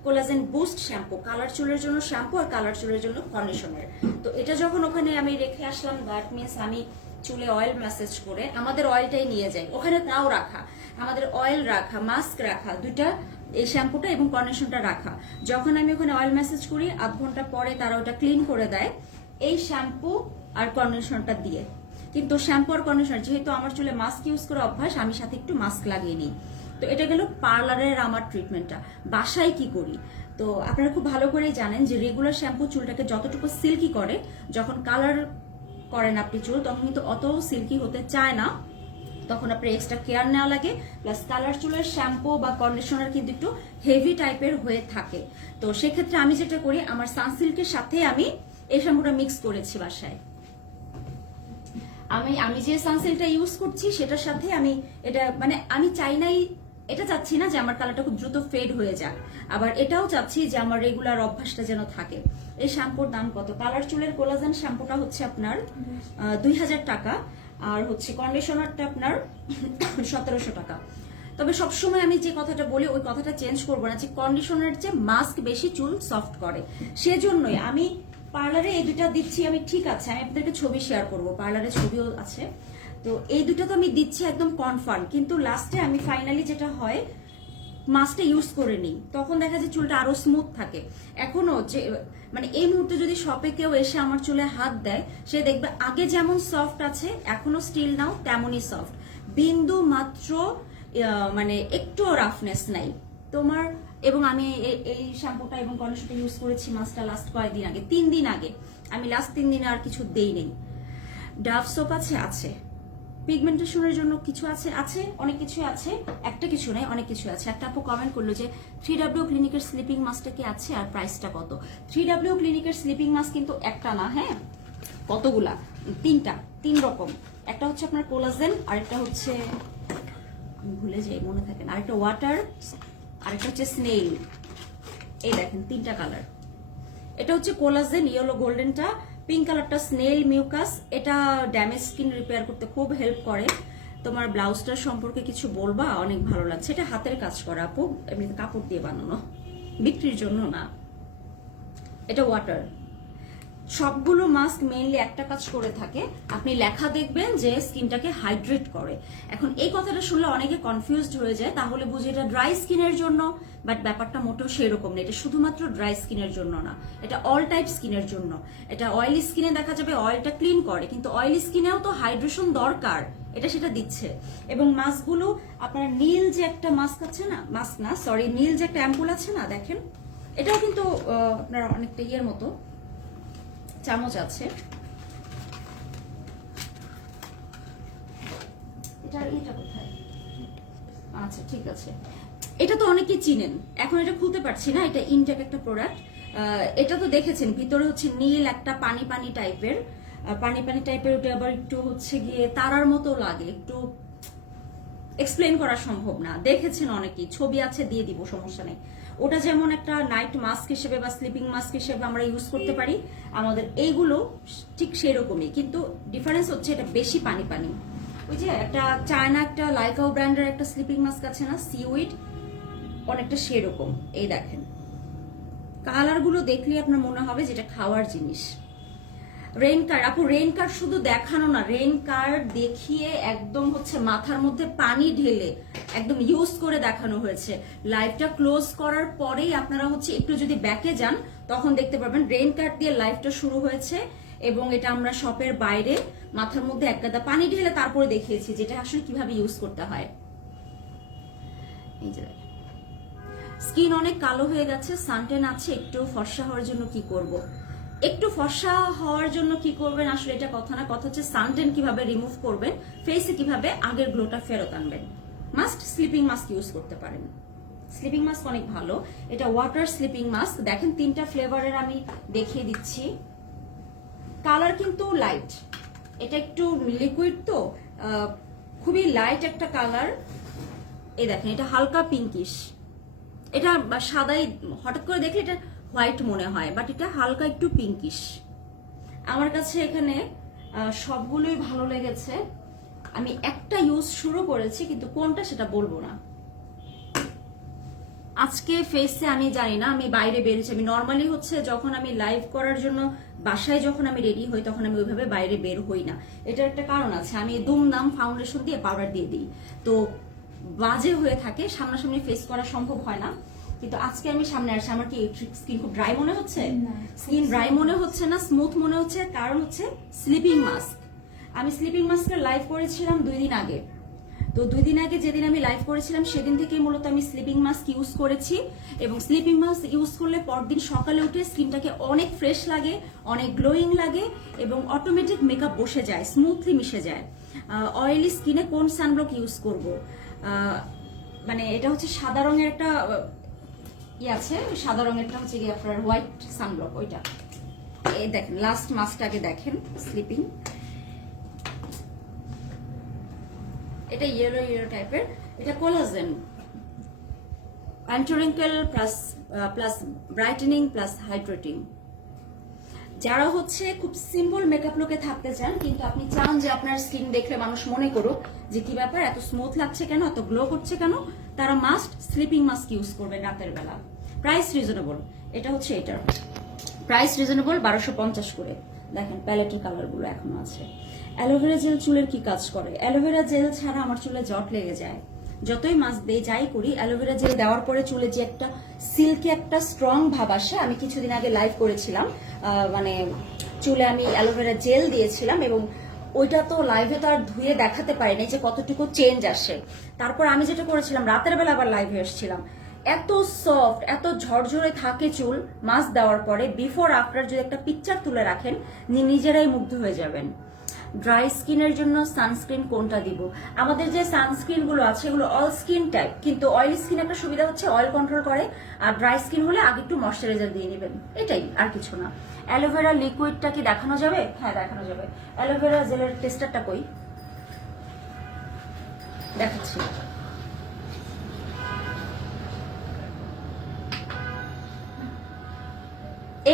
কোলাজেন বুস্ট শ্যাম্পু, কালার চুলের জন্য শ্যাম্পু আর কালার চুলের জন্য কন্ডিশনার। তো এটা যখন ওখানে আমি রেখে আসলাম, দ্যাট মিনস আমি চুলে অয়েল ম্যাসেজ করে আমাদের অয়েলটাই নিয়ে যাই ওখানে, তাও রাখা আমাদের অয়েল রাখা, মাস্ক রাখা, দুইটা এই শ্যাম্পুটা এবং কন্ডিশনারটা রাখা। যখন আমি ওখানে অয়েল ম্যাসেজ করি, আধ ঘন্টা পরে তারা ওটা ক্লিন করে দেয় এই শ্যাম্পু আর কন্ডিশনারটা দিয়ে। কিন্তু শ্যাম্পু আর কন্ডিশনার যেহেতু আমার চুলে মাস্ক ইউজ করে অভ্যাস, আমি সাথে একটু মাস্ক লাগিয়ে নিই। তো এটা গেল পার্লারের আমার ট্রিটমেন্টটা। বাসায় কি করি? তো আপনারা খুব ভালো করেই জানেন যে রেগুলার শ্যাম্পু চুলটাকে যতটুকু সিল্কি করে, যখন কালার করেন আপনি চুল তখন কিন্তু অত সিল্কি হতে চায় না, তখন আপনার এক্সট্রা কেয়ার নেওয়া লাগে। প্লাস কালার চুলের শ্যাম্পু বা কন্ডিশনার কিন্তু একটু হেভি টাইপের হয়ে থাকে। তো সেক্ষেত্রে আমি যেটা করি, আমার সানসিল্কের সাথে আমি এই শ্যাম্পুটা মিক্স করেছি বাসায়। আমি যে সানসিল্কটা ইউজ করছি সেটার সাথে আমি এটা মানে আমি এটা চাচ্ছি না যে আমার কালারটা খুব দ্রুত ফেড হয়ে যাক, আবার এটাও চাচ্ছি যে আমার রেগুলার অভ্যাসটা যেন থাকে। এই শ্যাম্পুর দাম কত? কালার চুলের কোলাজেন শ্যাম্পুটা হচ্ছে আপনার 2000 টাকা, আর হচ্ছে কন্ডিশনারটা আপনার 1700 টাকা। তবে সবসময় আমি যে কথাটা বলি ওই কথাটা চেঞ্জ করবো না, যে কন্ডিশনার যে মাস্ক বেশি চুল সফট করে, সেজন্যই আমি পার্লারে এই দুটা দিচ্ছি। আমি ঠিক আছে, আমি আপনাদেরকে ছবি শেয়ার করবো, পার্লারে ছবিও আছে। তো এই দুটো তো আমি দিচ্ছি একদম কনফার্ম, কিন্তু লাস্টে আমি ফাইনালি যেটা হয় মাস্কটা ইউজ করে নিই, তখন দেখা যায় চুলটা আরো স্মুথ থাকে। এখনো যে মানে এই মুহূর্তে যদি শপে কেউ এসে আমার চুলে হাত দেয়, সে দেখবে আগে যেমন সফট আছে এখনো স্টিল নাও তেমনই সফট, বিন্দু মাত্র মানে একটু রাফনেস নাই তোমার। এবং আমি এই শ্যাম্পুটা এবং কন্ডিশনারটা ইউজ করেছি মাস্কটা লাস্ট কয়েকদিন আগে, 3 দিন আগে। আমি লাস্ট 3 দিনে আর কিছু দেই নেই। ডাভ সোপ আছে, পিগমেন্টেশনের জন্য কিছু আছে অনেক কিছু আছে, একটা কিছু নাই অনেক কিছু আছে। একটা আপু কমেন্ট করলো যে 3W ক্লিনিকের স্লিপিং মাস্কটা কি আছে আর প্রাইসটা কত? 3W ক্লিনিকের স্লিপিং মাস্ক কিন্তু একটা না, হ্যাঁ কতগুলা, 3 রকম। একটা হচ্ছে আপনার কোলাজেন, আরেকটা হচ্ছে আমি ভুলে যাই, মনে থাকে না, আরেকটা ওয়াটার, আরেকটা হচ্ছে স্নেইল। এই দেখেন 3টা কালার। এটা হচ্ছে কোলাজেন ইয়েলো গোল্ডেনটা, পিঙ্ক কালারটা স্নেইল মিউকাস। এটা ড্যামেজ স্কিন রিপেয়ার করতে খুব হেল্প করে। তোমার ব্লাউজটার সম্পর্কে কিছু বলবা? অনেক ভালো লাগছে। এটা হাতের কাজ করা আপু, এমনিতে কাপড় দিয়ে বানানো, বিক্রির জন্য না। এটা ওয়াটার। সবগুলো মাস্ক মেইনলি একটা কাজ করে থাকে, আপনি লেখা দেখবেন যে স্কিনটাকে হাইড্রেট করে। এখন এই কথাটা শুনলে অনেকে কনফিউজড হয়ে যায়, তাহলে বুঝি এটা ড্রাই স্কিনের জন্য, বাট ব্যাপারটা মোটেও সেরকম না। এটা শুধুমাত্র ড্রাই স্কিনের জন্য না, এটা অল টাইপ স্কিনের জন্য। এটা অয়েলি স্কিনে দেখা যাবে অয়েলটা ক্লিন করে, কিন্তু অয়েলি স্কিনেও তো হাইড্রেশন দরকার, এটা সেটা দিচ্ছে। এবং মাস্কগুলো আপনার নীল যে একটা মাস্ক আছে না, নীল যে একটা অ্যাম্পুল আছে না, দেখেন এটাও কিন্তু আপনার অনেকটা ইয়ের মতো চামচ আছে। এটা কোথায়? আচ্ছা ঠিক আছে, এটা তো অনেকেই চিনেন, এখন এটা খুলতে পারছি না। এটা ইনটেক একটা প্রোডাক্ট, এটা তো দেখেছেন, ভিতরে হচ্ছে নীল একটা পানি পানি টাইপের। পানি পানি টাইপের, ওটা আবার একটু হচ্ছে গিয়ে তারার মতো লাগে, একটু এক্সপ্লেন করা সম্ভব না। দেখেছেন অনেকেই, ছবি আছে দিয়ে দিব, সমস্যা নেই। ওটা যেমন একটা নাইট মাস্ক হিসেবে বা স্লিপিং মাস্ক হিসেবে আমরা ইউজ করতে পারি, আমাদের এইগুলো ঠিক সেরকমই, কিন্তু ডিফারেন্স হচ্ছে এটা বেশি পানি পানি। ওই যে একটা চায়না একটা লাইকাও ব্র্যান্ডের একটা স্লিপিং মাস্ক আছে না, সিউইড, অনেকটা সেরকম। এই দেখেন কালার গুলো দেখলে আপনার মনে হবে যেটা খাওয়ার জিনিস। রেইন কার্ড আপু, রেইন কার্ড শুধু দেখানো না, রেইন কার্ড দেখিয়ে একদম হচ্ছে মাথার মধ্যে পানি ঢেলে একদম ইউজ করে দেখানো হয়েছে। লাইভটা ক্লোজ করার পরেই আপনারা হচ্ছে একটু যদি ব্যাকে যান তখন দেখতে পারবেন রেইন কার্ড দিয়ে লাইভটা শুরু হয়েছে, এবং এটা আমরা শপের বাইরে মাথার মধ্যে এক গাদা পানি ঢেলে তারপরে দেখিয়েছি যেটা আসলে কিভাবে ইউজ করতে হয়। এই যে স্কিন অনেক কালো হয়ে গেছে, সানটেন আছে, একটু ফর্সা হওয়ার জন্য কি করব? একটু ফর্সা হওয়ার জন্য কি করবেন আসলে এটা কথা না, কথা হচ্ছে সানটেন কিভাবে রিমুভ করবেন, ফেসে কিভাবে আগের গ্লোটা ফেরত আনবেন। মাস্ট স্লিপিং মাস্ক ইউজ করতে পারেন, স্লিপিং মাস্ক অনেক ভালো। এটা ওয়াটার স্লিপিং মাস্ক, দেখেন 3টা ফ্লেভারের আমি দেখিয়ে দিচ্ছি। কালার কিন্তু লাইট, এটা একটু লিকুইড তো খুবই লাইট একটা কালার। এই দেখেন এটা হালকা পিঙ্কিশ, এটা সাদাই হঠাৎ করে দেখলে এটা হোয়াইট মনে হয়, বাট এটা হালকা একটু পিঙ্কিশ। আমার কাছে এখানে সবগুলোই ভালো লেগেছে। আমি একটা ইউজ শুরু করেছি, কিন্তু কোনটা সেটা বলবো না। আজকে ফেসে আমি জানি না, আমি বাইরে বেরিয়েছি। আমি নর্মালি হচ্ছে যখন আমি লাইভ করার জন্য বাসায় যখন আমি রেডি হই তখন আমি ওইভাবে বাইরে বের হই না। এটার একটা কারণ আছে, আমি দুমদাম ফাউন্ডেশন দিয়ে পাউডার দিয়ে দিই, তো বাজে হয়ে থাকে, সামনাসামনি ফেস করা সম্ভব হয় না। কিন্তু আজকে আমি সামনে আসছি, আমার কি স্কিন খুব ড্রাই মনে হচ্ছে? স্কিন ড্রাই মনে হচ্ছে না, স্মুথ মনে হচ্ছে, কারণ হচ্ছে স্লিপিং মাস্ক। আমি স্লিপিং মাস্কের লাইভ করেছিলাম 2 দিন আগে, তো 2 দিন আগে যেদিন আমি লাইভ করেছিলাম সেদিন থেকেই মূলত আমি স্লিপিং মাস্ক ইউজ করেছি, এবং স্লিপিং মাস্ক ইউজ করলে পরদিন সকালে উঠে স্কিনটাকে অনেক ফ্রেশ লাগে, অনেক গ্লোয়িং লাগে, এবং অটোমেটিক মেকআপ বসে যায়, স্মুথলি মিশে যায়। অয়েলি স্কিনে কোন সানব্লক ইউজ করব? মানে এটা হচ্ছে সাদা রঙের একটা আছে, সাদা রঙেরটা হচ্ছে কি আপনার হোয়াইট সানব্লক, ওইটা। এই দেখেন লাস্ট মাস্কটাকে দেখেন, স্লিপিং, এটা ইয়েলো ইয়েলো টাইপের, এটা collagen, anti-wrinkle plus brightening plus hydrating. যারা হচ্ছে খুব সিম্পল মেকআপ লুকে থাকতে চান, কিন্তু আপনি চান যে আপনার স্কিন দেখলে মানুষ মনে করুক যে কি ব্যাপার, এত স্মুথ লাগছে কেন, এত গ্লো করছে কেন, তারা মাস্ট স্লিপিং মাস্ক ইউজ করবেন রাতের বেলা। প্রাইস রিজনেবল, এটা হচ্ছে এটার প্রাইস রিজনেবল 1250 করে। দেখেন প্যালেটের কালারগুলো এখনো আছে। অ্যালোভেরা জেল চুলের কি কাজ করে? অ্যালোভেরা জেল ছাড়া আমার চুলে জট লেগে যায়, যতই মাস্ক দেই যাই করি, অ্যালোভেরা জেল দেওয়ার পরে চুলে যে একটা সিল্কি একটা স্ট্রং ভাব আসে। আমি কিছুদিন আগে লাইভ করেছিলাম, মানে চুলে আমি অ্যালোভেরা জেল দিয়েছিলাম, এবং ওইটা তো লাইভে তো আর ধুয়ে দেখাতে পারিনি যে কতটুকু চেঞ্জ আসে। তারপর আমি যেটা করেছিলাম, রাতের বেলা আবার লাইভে এসেছিলাম, এত সফট এত ঝরঝরে থাকে চুল মাস্ক দেওয়ার পরে। বিফোর আফটার যদি একটা পিকচার তুলে রাখেন, নিজেরাই মুগ্ধ হয়ে যাবেন। ড্রাই স্কিনের জন্য সানস্ক্রিন কোনটা দিব? আমাদের যে সানস্ক্রিন গুলো আছে এগুলো অল স্কিন টাইপ, কিন্তু অয়েলি স্কিন একটা সুবিধা হচ্ছে অয়েল কন্ট্রোল করে, আর ড্রাই স্কিন হলে আগে একটু ময়শ্চারাইজার দিয়ে নেবেন, এটাই, আর কিছু না। অ্যালোভেরা লিকুইডটা কি দেখানো যাবে? হ্যাঁ দেখানো যাবে। অ্যালোভেরা জেলের টেস্টারটা কই, দেখাচ্ছি।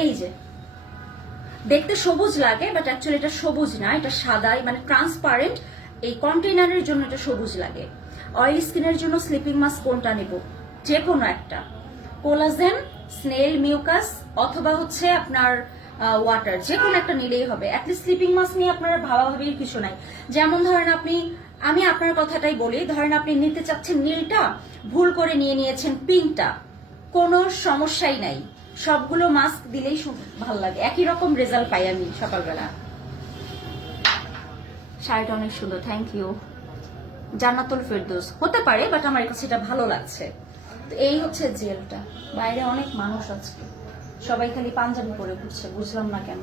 এই যে দেখতে সবুজ লাগে, বাট অ্যাকচুয়ালি এটা সবুজ না, এটা সাদাই, মানে ট্রান্সপারেন্ট। এই কন্টেইনারের জন্য এটা সবুজ লাগে। অয়েলি স্কিনের জন্য স্লিপিং মাস্ক কোনটা নেব? যে কোনো একটা, কোলাজেন, স্নেল মিউকাস, অথবা হচ্ছে আপনার ওয়াটার, যে কোনো একটা নিলেই হবে। অ্যাটলিস্ট স্লিপিং মাস্ক নিয়ে আপনার ভাবাভাবির কিছু নাই। যেমন ধরেন আমি আপনার কথাটাই বলি, ধরেন আপনি নিতে চাচ্ছেন নীলটা, ভুল করে নিয়েছেন পিঙ্কটা, কোনো সমস্যাই নাই, সবগুলো মাস্ক দিলেই ভালো লাগে, একই রকম রেজাল্ট পাই আমি সকালবেলা। শাড়িটা অনেক সুন্দর, থ্যাংক ইউ। জান্নাতুল ফেরদৌস হতে পারে, বাট আমার কাছে এটা ভালো লাগছে। তো এই হচ্ছে জেলটা। বাইরে অনেক মানুষ আজকে, সবাই খালি পাঞ্জাবি পরে ঘুরছে, বুঝলাম না কেন।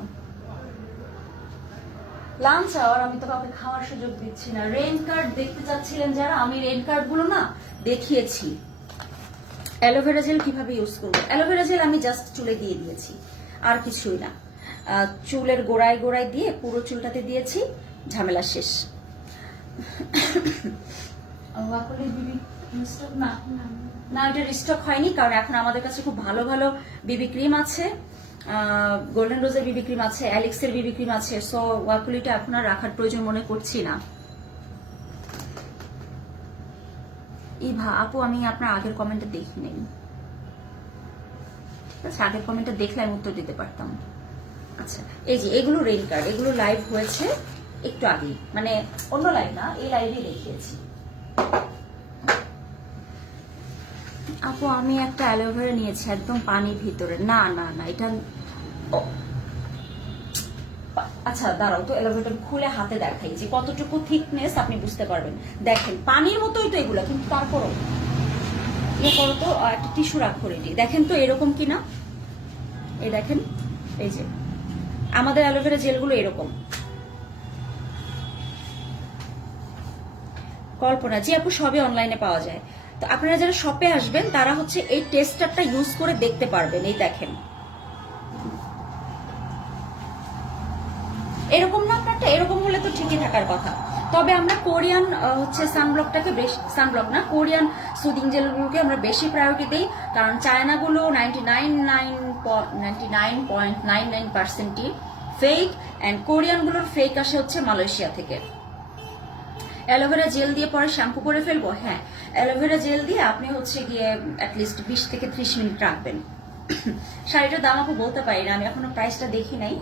লাঞ্চ আওয়ার, আমি তো কাউকে খাওয়ার সুযোগ দিচ্ছি না। রেন কার্ড দেখতে চাচ্ছিলেন যারা, আমি রেন কার্ড গুলো না দেখিয়েছি। অ্যালোভেরা জেল কিভাবে ইউজ করবো? অ্যালোভেরা জেল আমি জাস্ট চুলে দিয়ে দিয়েছি, আর কিছুই না। চুলের গোড়ায় গোড়ায় দিয়ে পুরো চুলটাতে দিয়েছি, ঝামেলা শেষ। না, এটা রিস্টক হয়নি, কারণ এখন আমাদের কাছে খুব ভালো ভালো বিবি ক্রিম আছে, গোল্ডেন রোজের বিবি ক্রিম আছে, অ্যালেক্সের বিবি ক্রিম আছে, সো ওয়াকুলিটা এখন আর রাখার প্রয়োজন মনে করছি না। ইভা আপু, আমি আপনার আগের কমেন্টটা দেখি নেই, আচ্ছা আগের কমেন্টটা দেখলে আমি উত্তর দিতে পারতাম। আচ্ছা এই যে এগুলো রেইন কার্ড, এগুলো লাইভ হয়েছে একটু আগেই, মানে অন্য লাইভ না, এই লাইভেই দেখিয়েছি। আপু আমি একটা অ্যালোভেরা নিয়েছি একদম পানির ভিতরে, না না না এটা আচ্ছা দাঁড়াও তো, অ্যালোভেরাটা খুলে হাতে দেখাই যে কতটুকু থিকনেস, আপনি বুঝতে পারবেন। দেখেন পানির মতোই তো এগুলো, কিন্তু তারপরও ইয়ে করো তো, একটা টিস্যু রাখো রেডি, দেখেন তো এরকম কিনা। এই দেখেন, এই যে আমাদের অ্যালোভেরা জেলগুলো এরকম। কল্পনা জি আপু, সবই অনলাইনে পাওয়া যায়। তো আপনারা যারা শপে আসবেন তারা হচ্ছে এই টেস্টারটা ইউজ করে দেখতে পারবেন। এই দেখেন এরকম না, আপনারটা এরকম হলে তো ঠিকই থাকার কথা। তবে আমরা কোরিয়ান হচ্ছে সানব্লকটাকে বেশি, সানব্লক না কোরিয়ান সুদিং জেলগুলোকে আমরা বেশি প্রায়োরিটি দিই, কারণ চায়নাগুলো 99.99% ফেক, অ্যান্ড কোরিয়ানগুলোর ফেক আসে হচ্ছে মালয়েশিয়া থেকে। অ্যালোভেরা জেল দিয়ে পরে শ্যাম্পু করে ফেলবো, হ্যাঁ অ্যালোভেরা জেল দিয়ে আপনি হচ্ছে গিয়ে অ্যাটলিস্ট 20 থেকে 30 মিনিট রাখবেন। শাড়িটার দাম আপু বলতে পারি না, আমি এখনো প্রাইসটা দেখি নাই,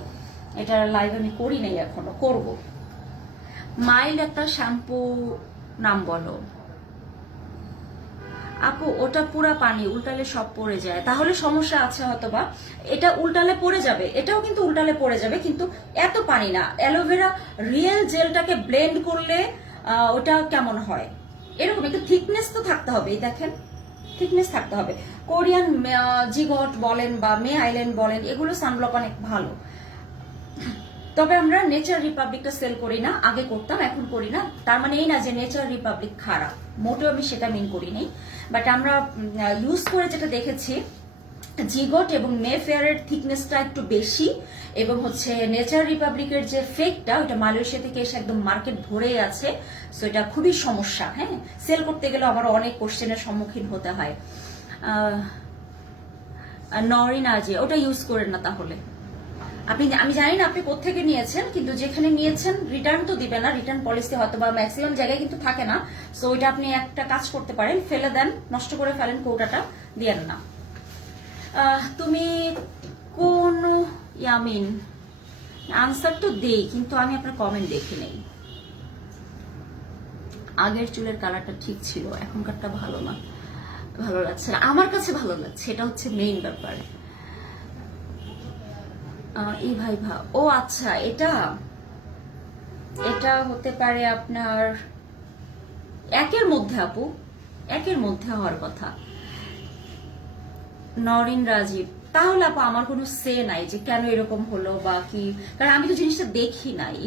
এটার লাইভ আমি করি নাই, এখনো করব। মাইল্ড একটা শ্যাম্পু নাম বলো আপু, ওটা পুরা পানি, উল্টালে সব পড়ে যায়, তাহলে সমস্যা আছে হয়তোবা। এটা উল্টালে পড়ে যাবে, এটাও কিন্তু উল্টালে পড়ে যাবে, কিন্তু এত পানি না। অ্যালোভেরা রিয়েল জেলটাকে ব্লেন্ড করলে ওটা কেমন হয়, এরকম একটু থিকনেস তো থাকতে হবে। এই দেখেন থিকনেস থাকতে হবে। কোরিয়ান জিগট বলেন বা মে আইল্যান্ড বলেন, এগুলো সানব্লক অনেক ভালো। তবে আমরা নেচার রিপাবলিকটা সেল করি না, আগে করতাম এখন করি না। তার মানে এই না যে নেচার রিপাবলিক খারাপ, মোটেও আমি সেটা মিন করি নাই। বাট আমরা ইউজ করে যেটা দেখেছি, জিগট এবং মে ফেয়ারের থিকনেসটা একটু বেশি, এবং হচ্ছে নেচার রিপাবলিকের যে ফেকটা ওটা মালয়েশিয়া থেকে এসে একদম মার্কেট ভরেই আছে, সো এটা খুবই সমস্যা। হ্যাঁ, সেল করতে গেলে আবার অনেক কোশ্চেনের সম্মুখীন হতে হয়। নরিন আজে ওটা ইউজ করেন না তাহলে আপনি, আমি জানি না আপনি কোত্থেকে নিয়েছেন, কিন্তু যেখানে নিয়েছেন রিটার্ন তো দিবে না, রিটার্ন পলিসি হয়তো বা ম্যাক্সিমাম জায়গায় কিন্তু থাকে না। সো ওইটা আপনি একটা কাজ করতে পারেন, ফেলে দেন, নষ্ট করে ফেলেন, কৌটাটা দিয়েন না। তুমি কোন ইয়ামিন, আনসার তো দেই কিন্তু আমি আপনার কমেন্ট দেখি নেই। আগের চুলের কালারটা ঠিক ছিল, এখনকারটা ভালো না, ভালো লাগছে না, আমার কাছে ভালো লাগছে, এটা হচ্ছে মেইন ব্যাপার। এই ভাই ও আচ্ছা, এটা এটা হতে পারে আপনার একের মধ্যে, আপু একের মধ্যে হওয়ার কথা। নরিন রাজীব, তাহলে আপু আমার কোনো সে নাই যে কেন এরকম হলো বা কি, কারণ আমি তো জিনিসটা দেখি নাই।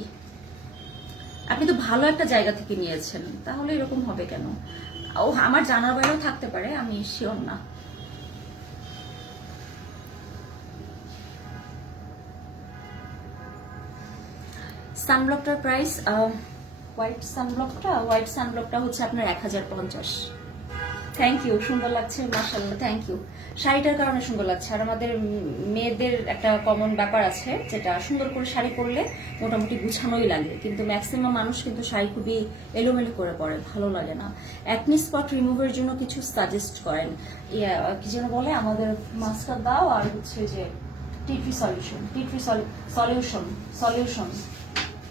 আপনি তো ভালো একটা জায়গা থেকে নিয়েছেন, তাহলে এরকম হবে কেন? ও আমার জানার বাইরেও থাকতে পারে, আমি শিওর না। সানব্লকটার প্রাইস, হোয়াইট সানব্লকটা হচ্ছে আপনার 1050। থ্যাংক ইউ, সুন্দর লাগছে মাশাআল্লাহ, থ্যাংক ইউ। শাড়িটার কারণে সুন্দর লাগছে, আর আমাদের মেয়েদের একটা কমন ব্যাপার আছে, যেটা সুন্দর করে শাড়ি পরলে মোটামুটি গুছানোই লাগে, কিন্তু ম্যাক্সিমাম মানুষ কিন্তু শাড়ি খুবই এলোমেলো করে পরে, ভালো লাগে না। অ্যাকনি স্পট রিমুভের জন্য কিছু সাজেস্ট করেন, কি যেন বলে, আমাদের মাস্কার দাও আর হচ্ছে যে টি ট্রি সলিউশন,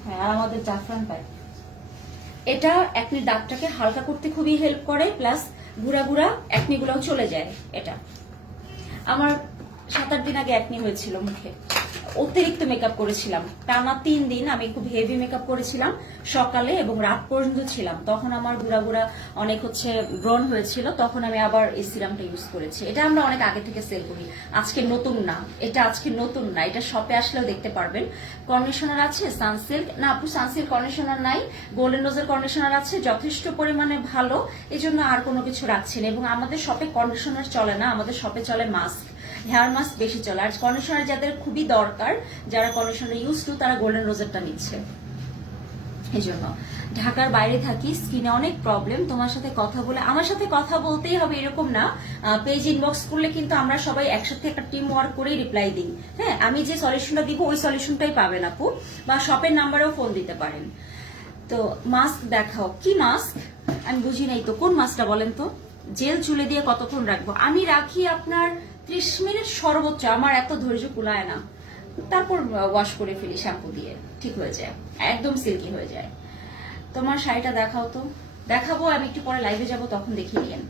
হ্যাঁ, আর আমাদের জাফরান পাই। এটা অ্যাকনির দাগটাকে হালকা করতে খুবই হেল্প করে, প্লাস গুড়া গুড়া অ্যাকনি গুলাও চলে যায়। এটা আমার 7-8 দিন আগে অ্যাকনি হয়েছিল মুখে, অতিরিক্ত মেকআপ করেছিলাম, টানা 3 দিন আমি খুব হেভি মেকআপ করেছিলাম, সকালে এবং রাত পর্যন্ত ছিলাম, তখন আমার গুড়া গুড়া অনেক হচ্ছে ব্রন হয়েছিল, তখন আমি আবার এই সিরামটা ইউজ করেছি। এটা আমরা অনেক আগে থেকে সেল করি, আজকে নতুন না, এটা শপে আসলেও দেখতে পারবেন। কন্ডিশনার আছে সানসিল্ক, না আপু সানসিল্ক কন্ডিশনার নাই, গোল্ডেন রোজের কন্ডিশনার আছে যথেষ্ট পরিমাণে ভালো, এই জন্য আর কোনো কিছু রাখছি না। এবং আমাদের শপে কন্ডিশনার চলে না, আমাদের শপে চলে মাস্ক, হেয়ার মাস্ক বেশি চলে। আর কন্ডিশনার যাদের খুবই দরকার, যারা কন্ডিশনার ইউজ টু, তারা গোল্ডেন রোজেরটা নিচ্ছে। এই জন্য ঢাকার বাইরে থাকি, স্কিনে অনেক প্রবলেম। তোমার সাথে কথা বলে, আমার সাথে কথা বলতেই হবে এরকম না, পেজ ইনবক্স করলে কিন্তু আমরা সবাই একসাথে একটা টিম ওয়ার্ক করেই রিপ্লাই দিই। হ্যাঁ, আমি যে সলিউশনটা দিব ওই সলিউশনটাই পাবেন আপু, বা শপের নাম্বারেও ফোন দিতে পারেন। তো মাস্ক দেখাও, কি মাস্ক আমি বুঝি নাই তো, কোন মাস্কটা বলেন তো? জেল চুলে দিয়ে কতক্ষণ রাখবো? আমি রাখি আপনার 30 মিনিট সর্বোচ্চ, আমার এত ধৈর্য কুলায় না। তারপর ওয়াশ করে ফেলি শ্যাম্পু দিয়ে, ঠিক হয়ে যায়, একদম সিল্কি হয়ে যায়। তোমার শাড়িটা দেখাও তো। দেখাবো, আমি একটু পরে লাইভে যাব, তখন দেখিয়ে নিয়েন।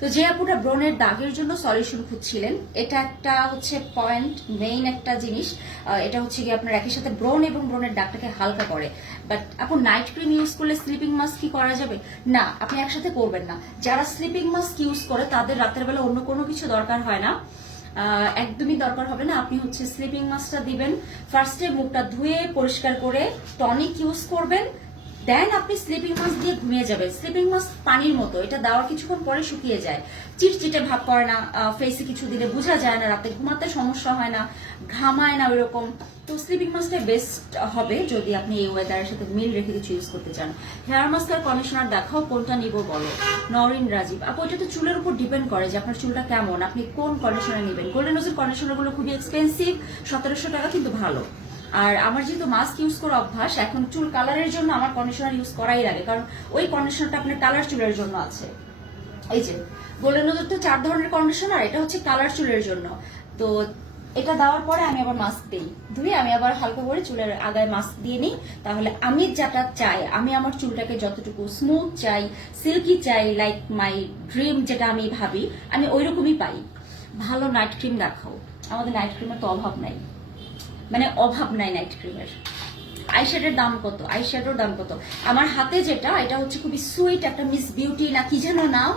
তো যে আপুটা ব্রনের দাগের জন্য সলিউশন খুঁজছিলেন, এটা একটা হচ্ছে পয়েন্ট, মেইন একটা জিনিস। এটা হচ্ছে কি আপনার একই সাথে ব্রন এবং ব্রনের দাগটাকে হালকা করে। বাট আপু নাইট ক্রিম ইউজ করলে স্লিপিং মাস্ক কি করা যাবে? না, আপনি একসাথে করবেন না। যারা স্লিপিং মাস্ক ইউজ করে তাদের রাতের বেলা অন্য কোনো কিছু দরকার হয় না, একদমই দরকার হবে না। আপনি হচ্ছে স্লিপিং মাস্কটা দিবেন, ফার্স্টে মুখটা ধুয়ে পরিষ্কার করে টনিক ইউজ করবেন, দেন আপনি স্লিপিং মাস্ক দিয়ে ঘুমিয়ে যাবেন। স্লিপিং মাস্ক পানির মতো, এটা দেওয়ার কিছুক্ষণ পরে শুকিয়ে যায়, চিটচিটে ভাব করে না, ফেসে কিছু দিলে বোঝা যায় না, রাতে ঘুমাতে সমস্যা হয় না, ঘামায় না ওইরকম। তো স্লিপিং মাস্কটা বেস্ট হবে যদি আপনি এই ওয়েদারের সাথে মিল রেখে কিছু ইউজ করতে চান। হেয়ার মাস্ক আর কন্ডিশনার দেখাও, কোনটা নিব বলো। নরিন রাজীব আপু, এটা তো চুলের উপর ডিপেন্ড করে যে আপনার চুলটা কেমন, আপনি কোন কন্ডিশনার নেবেন। গোল্ডেন রোজের কন্ডিশনারগুলো খুবই এক্সপেন্সিভ, 1700 টাকা, কিন্তু ভালো। আর আমার যেহেতু মাস্ক ইউজ করা অভ্যাস, এখন চুল কালারের জন্য আমার কন্ডিশনার ইউজ করাই লাগে, কারণ ওই কন্ডিশনারটা আপনার কালার চুলের জন্য আছে। এই যে গোল্ডেন রোজের তো 4 ধরনের কন্ডিশনার, এটা হচ্ছে কালার চুলের জন্য। তো এটা দেওয়ার পরে আমি আবার মাস্ক দিই, ধুয়ে আমি আবার হালকা করে চুলের আগায় মাস্ক দিয়ে নিই। তাহলে আমি যেটা চাই, আমি আমার চুলটাকে যতটুকু স্মুথ চাই, সিল্কি চাই, লাইক মাই ড্রিম যেটা আমি ভাবি, আমি ওইরকমই পাই। ভালো নাইট ক্রিম দেখাও। আমাদের নাইট ক্রিমের তো অভাব নাই, মানে অভাব নাই নাইট ক্রিমের। আইশ্যাডোর দাম কত? আইশ্যাডোর দাম কত? আমার হাতে যেটা, এটা হচ্ছে খুবই সুইট একটা মিস বিউটি না কি যেন নাম,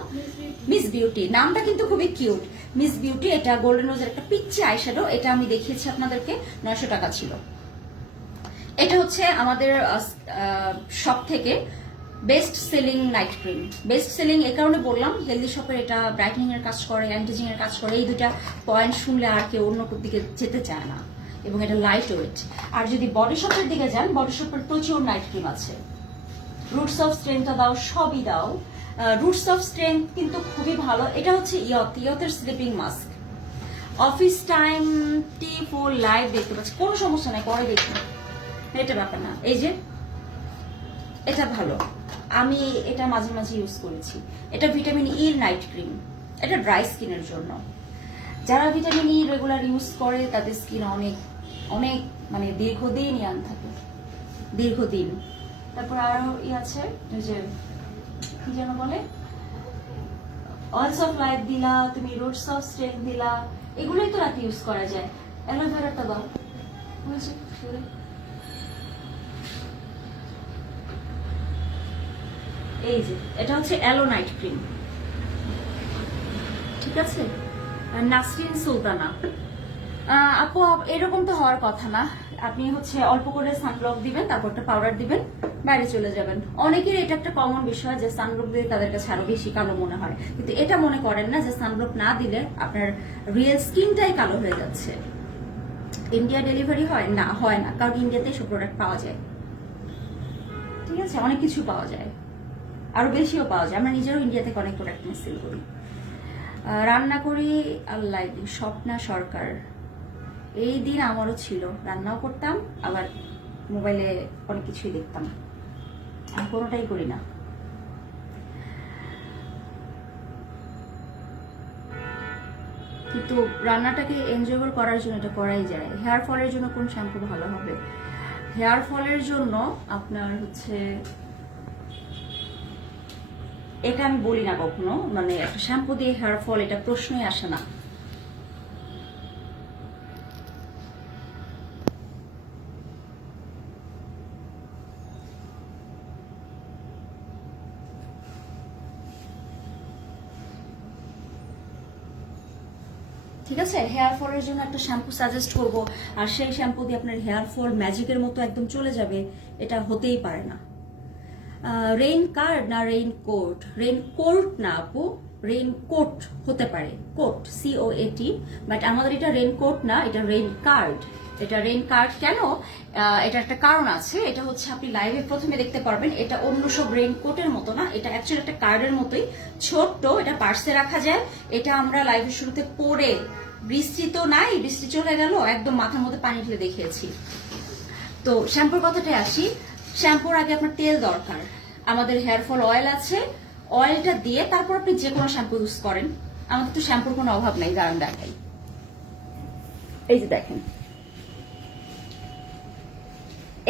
মিস বিউটি নামটা কিন্তু খুবই কিউট, মিস বিউটি। এটা গোল্ডেন রোজের একটা পিচ্চি আইশ্যাডো, এটা আমি দেখিয়েছি আপনাদেরকে, 900 টাকা ছিল। এটা হচ্ছে আমাদের সব থেকে best selling night cream. Best selling এ কারণে বললাম, হেলদি শপের এটা ব্রাইটনিং এর কাজ করে, অ্যান্টিজিং এর কাজ করে। এই দুটা পয়েন্ট শুনলে আর কেউ অন্য দিকে যেতে চায় না, এবং এটা লাইট ওয়েট। আর যদি বডি শপের দিকে যান, বডি শপের প্রচুর নাইট ক্রিম আছে। রুটস অফ স্ট্রেংথটা দাও, সবই দাও। রুটস অফ স্ট্রেংথ কিন্তু খুবই ভালো। এটা হচ্ছে ইয়তের sleeping mask. Office time T4 live দেখতে পাচ্ছি, কোনো সমস্যা নাই, পরে দেখুন, এটা ব্যাপার না। এই যে এটা ভালো, আমি এটা মাঝে মাঝে ইউজ করেছি। এটা ভিটামিন ইর নাইট ক্রিম, এটা ড্রাই স্কিনের জন্য। যারা ভিটামিন ই রেগুলার ইউজ করে তাদের স্কিন অনেক অনেক মানে দীর্ঘদিন ইয়াং থাকে, দীর্ঘদিন। তারপর আরো আছে, ওই যে কি যেন বলে, অয়েলস অফ লাইফ দিলা তুমি, রুটস অফ স্ট্রেংথ দিলা, এগুলোই তো রাতে ইউজ করা যায়। অ্যালোভেরাটা দাও, এই যে এটা হচ্ছে অ্যালো নাইট ক্রিম, ঠিক আছে। নাসরিন সুলতানা আপু, এরকম তো হওয়ার কথা না। আপনি হচ্ছে অল্প করে সানব্লক দিবেন, তারপর একটা পাউডার দিবেন, বাইরে চলে যাবেন। অনেকের এটা একটা কমন বিষয় যে সানব্লক দিয়ে তাদের কাছে আরো বেশি কালো মনে হয়, কিন্তু এটা মনে করেন না যে সানব্লক না দিলে আপনার রিয়েল স্কিনটাই কালো হয়ে যাচ্ছে। ইন্ডিয়া ডেলিভারি হয় না, হয় না, কারণ ইন্ডিয়াতে সব প্রোডাক্ট পাওয়া যায়, ঠিক আছে, অনেক কিছু পাওয়া যায়, আরো বেশিও পাওয়া যায়। আমরা নিজেরও ইন্ডিয়া থেকে অনেক প্রোডাক্ট নিয়ে সেল করি। রান্না করি আল্লাহ, স্বপ্না সরকার, এই দিন আমারও ছিল, রান্নাও করতাম, আবার মোবাইলে অনেক কিছুই দেখতাম, আমি কোনোটাই করি না। কিন্তু রান্নাটাকে এনজয়েবল করার জন্য এটা করাই যায়। হেয়ার ফলের জন্য কোন শ্যাম্পু ভালো হবে? হেয়ার ফলের জন্য আপনার হচ্ছে, এটা আমি বলি না কখনো, মানে একটা শ্যাম্পু দিয়ে হেয়ার ফল, এটা প্রশ্নই আসে না। ঠিক আছে, হেয়ার ফলের জন্য একটা শ্যাম্পু সাজেস্ট করব, আর সেই শ্যাম্পু দিয়ে আপনার হেয়ার ফল ম্যাজিকের মতো একদম চলে যাবে, এটা হতেই পারে না। রেইন কার্ড না রেইন কোট? রেইন কোট না আপু, রেইনকোট হতে পারে, কোট COAT, বাট আমাদের এটা রেইনকোট না, এটা রেইন কার্ড। এটা রেইন কার্ড কেন, এটা একটা কারণ আছে। এটা হচ্ছে আপনি লাইভে প্রথমে দেখতে পারবেন, এটা অন্য সব রেইনকোটের মতো না, এটা অ্যাকচুয়ালি একটা কার্ডের মতোই ছোট্ট, এটা পার্সে রাখা যায়। এটা আমরা লাইভের শুরুতে পরে, বৃষ্টি তো নাই, বৃষ্টি চলে গেল, একদম মাথার মধ্যে পানি ঢেলে দেখিয়েছি। তো শ্যাম্পুর কথাটায় আসি। শ্যাম্পুর আগে আপনার তেল দরকার, আমাদের হেয়ার ফল অয়েল আছে, অয়েলটা দিয়ে তারপর আপনি যে কোনো শ্যাম্পু ইউজ করেন। আমাদের তো শ্যাম্পুর কোনো অভাব নেই, দাঁড়ান দেখাই। এই যে দেখেন,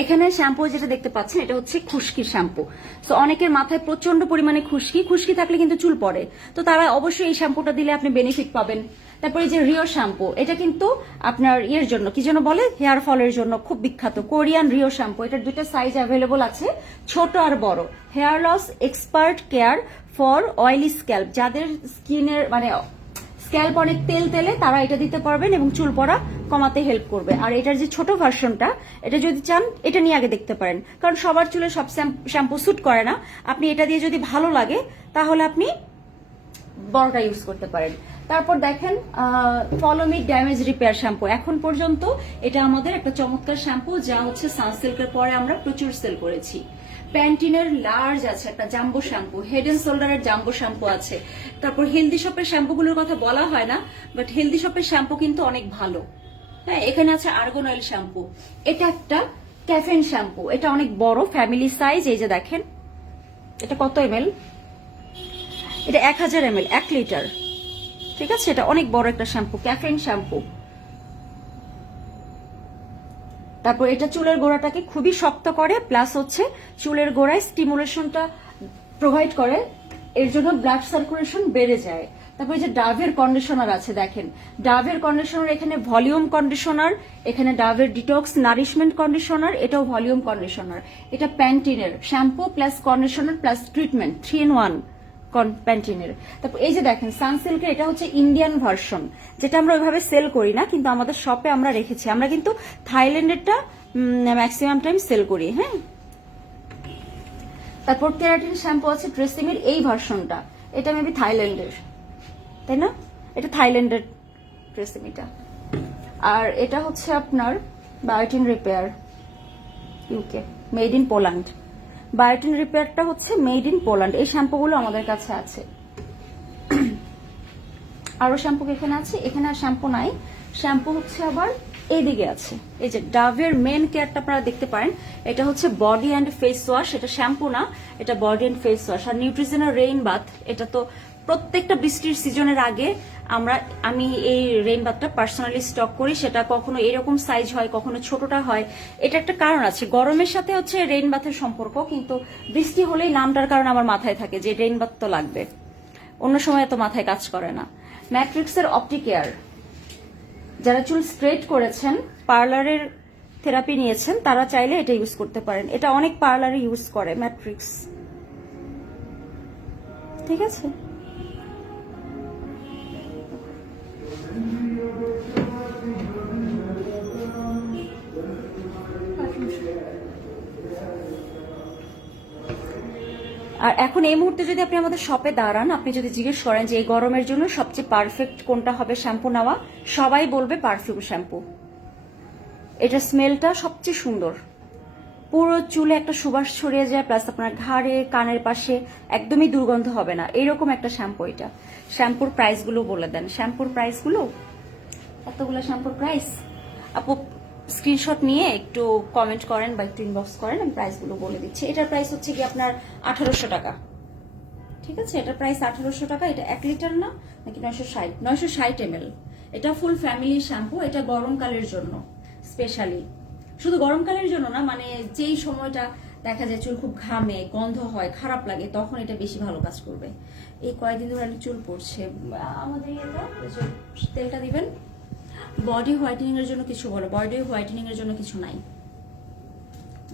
এখানে শ্যাম্পু যেটা দেখতে পাচ্ছেন এটা হচ্ছে খুশকির শ্যাম্পু। তো অনেকের মাথায় প্রচন্ড পরিমাণে খুশকি থাকলে কিন্তু চুল পড়ে, তো তারা অবশ্যই এই শ্যাম্পুটা দিলে আপনি বেনিফিট পাবেন। তারপরে যে রিও শ্যাম্পু, এটা কিন্তু আপনার ইয়ের জন্য, কি যেন বলে, হেয়ার ফলের জন্য খুব বিখ্যাত, কোরিয়ান রিও শ্যাম্পু। এটার দুটো সাইজ অ্যাভেলেবল আছে, ছোট আর বড়। Hair loss expert care for oily scalp, যাদের স্কিনের মানে স্ক্যাল্প অনেক তেলে তারা এটা দিতে পারবেন এবং চুল পড়া কমাতে হেল্প করবে। আর এটার যে ছোট ভার্সনটা, এটা যদি চান এটা নিয়ে আগে দেখতে পারেন, কারণ সবার চুলে সব শ্যাম্পু স্যুট করে না। আপনি এটা দিয়ে যদি ভালো লাগে তাহলে আপনি বড়টা ইউজ করতে পারেন। তারপর দেখেন follow me damage repair shampoo. এখন পর্যন্ত এটা আমাদের একটা চমৎকার শ্যাম্পু, যা হচ্ছে সানসিল্কের পরে আমরা প্রচুর সেল করেছি। প্যান্টিনের লার্জ আছে একটা জাম্বো শ্যাম্পু, হেড এন্ড শোল্ডারের জাম্বো শ্যাম্পু আছে। তারপর হেলদি শপের শ্যাম্পুগুলোর কথা বলা হয় না, বাট হেলদি শপের শ্যাম্পু কিন্তু অনেক ভালো। হ্যাঁ, এখানে আছে আর্গন অয়েল শ্যাম্পু, এটা একটা ক্যাফেন শ্যাম্পু, এটা অনেক বড় ফ্যামিলি সাইজ। এই যে দেখেন, এটা কত ml, এটা 1000 ml, 1 লিটার। ঠিক আছে, এটা অনেক বড় একটা শ্যাম্পু, ক্যাফেন শ্যাম্পু। তারপর এটা চুলের গোড়াটাকে খুবই শক্ত করে, প্লাস হচ্ছে চুলের গোড়ায় স্টিমুলেশনটা প্রোভাইড করে, এর জন্য ব্লাড সার্কুলেশন বেড়ে যায়। তারপরে যে ডাভের কন্ডিশনার আছে, দেখেন ডাভের কন্ডিশনার, এখানে ভলিউম কন্ডিশনার, এখানে ডাভের ডিটক্স নারিশমেন্ট কন্ডিশনার, এটাও ভলিউম কন্ডিশনার। এটা প্যান্টিনের shampoo plus conditioner plus treatment, 3 in 1 প্যান্টিনের। তারপর এই যে দেখেন সানসিল্কের, এটা হচ্ছে ইন্ডিয়ান ভার্সন, যেটা আমরা ওইভাবে সেল করি না, কিন্তু আমাদের শপে আমরা রেখেছি। আমরা কিন্তু থাইল্যান্ডেরটা ম্যাক্সিমাম টাইম সেল করি। হ্যাঁ, তারপর কেরাটিন শ্যাম্পু আছে ট্রেসিমির, এই ভার্সনটা, এটা মেবি থাইল্যান্ডের, তাই না? এটা থাইল্যান্ডের ট্রেসিমিটা। আর এটা হচ্ছে আপনার biotin repair, UK, made in Poland. Biotin রিপেয়ারটা হচ্ছে মেড ইন পোল্যান্ড। এই শ্যাম্পুগুলো আমাদের কাছে আছে। আরো শ্যাম্পু এখানে আছে, এখানে আর শ্যাম্পু নাই। শ্যাম্পু হচ্ছে আবার এইদিকে আছে। এই যে ডাভের মেন কেয়ারটা আপনারা দেখতে পারেন, এটা হচ্ছে বডি অ্যান্ড ফেস ওয়াশ, এটা শ্যাম্পু না, এটা বডি অ্যান্ড ফেস ওয়াশ। আর নিউট্রিজেনার রেইন বাথ, এটা তো প্রত্যেকটা বৃষ্টির সিজনের আগে আমি এই রেইন বাথটা পার্সোনালি স্টক করি। সেটা কখনো এরকম সাইজ হয়, কখনো ছোটটা হয়। এটা একটা কারণ আছে, গরমের সাথে হচ্ছে রেইন বাথের সম্পর্ক, কিন্তু বৃষ্টি হলেই নামটার কারণ আমার মাথায় থাকে যে রেইন বাথ তো লাগবে, অন্য সময় তো মাথায় কাজ করে না। ম্যাট্রিক্সের অপটিকেয়ার, যারা চুল স্ট্রেট করেছেন, পার্লারের থেরাপি নিয়েছেন, তারা চাইলে এটা ইউজ করতে পারেন। এটা অনেক পার্লারে ইউজ করে ম্যাট্রিক্স। ঠিক আছে, আর এখন এই মুহূর্তে যদি আপনি আমাদের শপে দাঁড়ান, আপনি যদি জিজ্ঞেস করেন যে এই গরমের জন্য সবচেয়ে পারফেক্ট কোনটা হবে শ্যাম্পু নেওয়া, সবাই বলবে পারফিউম শ্যাম্পু। এটা স্মেলটা সবচেয়ে সুন্দর, পুরো চুলে একটা সুবাস ছড়িয়ে যায়, প্লাস আপনার ঘাড়ে কানের পাশে একদমই দুর্গন্ধ হবে না, এইরকম একটা শ্যাম্পু এটা। শ্যাম্পুর প্রাইসগুলো বলে দেন, শ্যাম্পুর প্রাইসগুলো, এতগুলো শ্যাম্পুর প্রাইস আপু স্ক্রিনশট নিয়ে একটু কমেন্ট করেন বা একটু ইনবক্স করেন, আমি প্রাইসগুলো বলে দিচ্ছি। এটার প্রাইস হচ্ছে কি আপনার 1800 টাকা। ঠিক আছে, এটার প্রাইস 1800 টাকা। এটা 1 লিটার না, নাকি 960 ml। এটা ফুল ফ্যামিলি শ্যাম্পু। এটা গরমকালের জন্য স্পেশালি, শুধু গরমকালের জন্য না, মানে যেই সময়টা দেখা যায় চুল খুব ঘামে, গন্ধ হয়, খারাপ লাগে, তখন এটা বেশি ভালো কাজ করবে। এই কয়েকদিন ধরে অনেক চুল পড়ছে, আমাদের তেলটা দিবেন। বডি হোয়াইটেনিং এর জন্য কিছু বলো, বডি হোয়াইটেনিং এর জন্য কিছু নাই,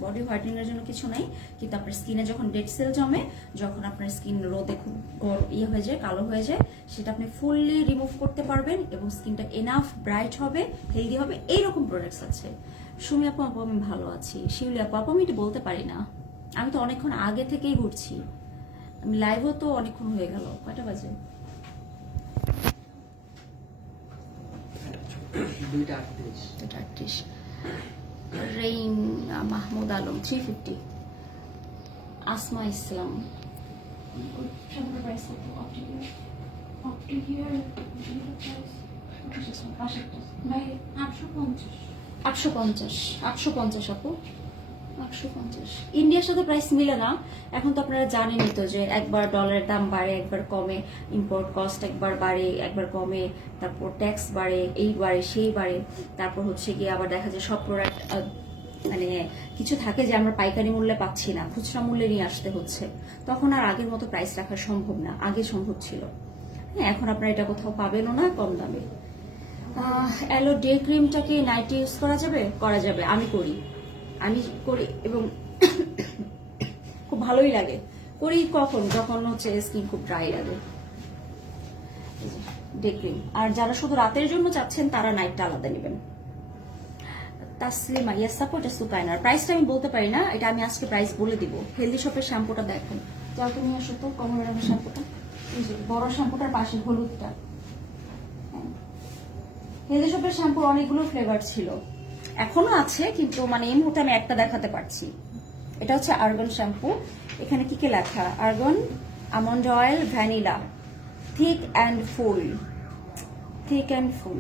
বডি হোয়াইটেনিং এর জন্য কিছু নাই, কিন্তু আপনার স্কিনে যখন ডেড সেল জমে, যখন আপনার স্কিন রোদে খুব হয়ে যায়, কালো হয়ে যায়, সেটা আপনি ফুললি রিমুভ করতে পারবেন এবং স্কিনটা এনাফ ব্রাইট হবে, হেলদি হবে। এইরকম প্রোডাক্টস আছে। সুমি আপু, আমি ভালো আছি। শিউলি আপু, আমি এটা বলতে পারি না, আমি তো অনেকক্ষণ আগে থেকেই ঘুরছি, আমি লাইভও তো অনেকক্ষণ হয়ে গেল। কয়টা বাজে? দুইটা 38 এটা 38 রেইন মাহমুদ আলম 350 আসমা ইসলাম শ্যাম্পুটার প্রাইস কত ভাই 850 850 আপু 850 ইন্ডিয়ার সাথে প্রাইস মিলে না। এখন তো আপনারা জানেনই তো যে একবার ডলারের দাম বাড়ে, একবার কমে, ইম্পোর্ট কস্ট একবার বাড়ে, একবার কমে, তারপর ট্যাক্স বাড়ে, এই বাড়ে সেই বাড়ে, তারপর হচ্ছে গিয়ে আবার দেখা যায় সব প্রোডাক্ট মানে কিছু থাকে যে আমরা পাইকারি মূল্যে পাচ্ছি না, খুচরা মূল্যে নিয়ে আসতে হচ্ছে, তখন আর আগের মতো প্রাইস রাখা সম্ভব না। আগে সম্ভব ছিল, হ্যাঁ, এখন আপনারা এটা কোথাও পাবেনও না কম দামে। অ্যালো ডে ক্রিমটাকে নাইটে ইউজ করা যাবে? করা যাবে, আমি করি এবং খুব ভালোই লাগে। করি কখন? যখন হচ্ছে স্কিন খুব ড্রাই লাগে। Day cream. আর যারা শুধু রাতের জন্য চাচ্ছেন তারা নাইটটা আলাদা নেবেন। তাসলিমা ইয়াস আপু, এটা সুকাইনার। প্রাইসটা আমি বলতে পারি না, এটা আমি আজকে প্রাইস বলে দিব। হেলদি শপের শ্যাম্পুটা দেখেন, যাও তুমি আসো তো, কমলা রঙের শ্যাম্পুটা, এই যে বড় শ্যাম্পুটার পাশে হলুদটা। হেলদি শপের শ্যাম্পুর অনেকগুলো ফ্লেভার ছিল, এখনো আছে, কিন্তু মানে এই মুহূর্তে আমি একটা দেখাতে পারছি। এটা হচ্ছে আর্গন শ্যাম্পু। এখানে কি কি লেখা? Argon, almond oil, vanilla, thick and full. Thick and full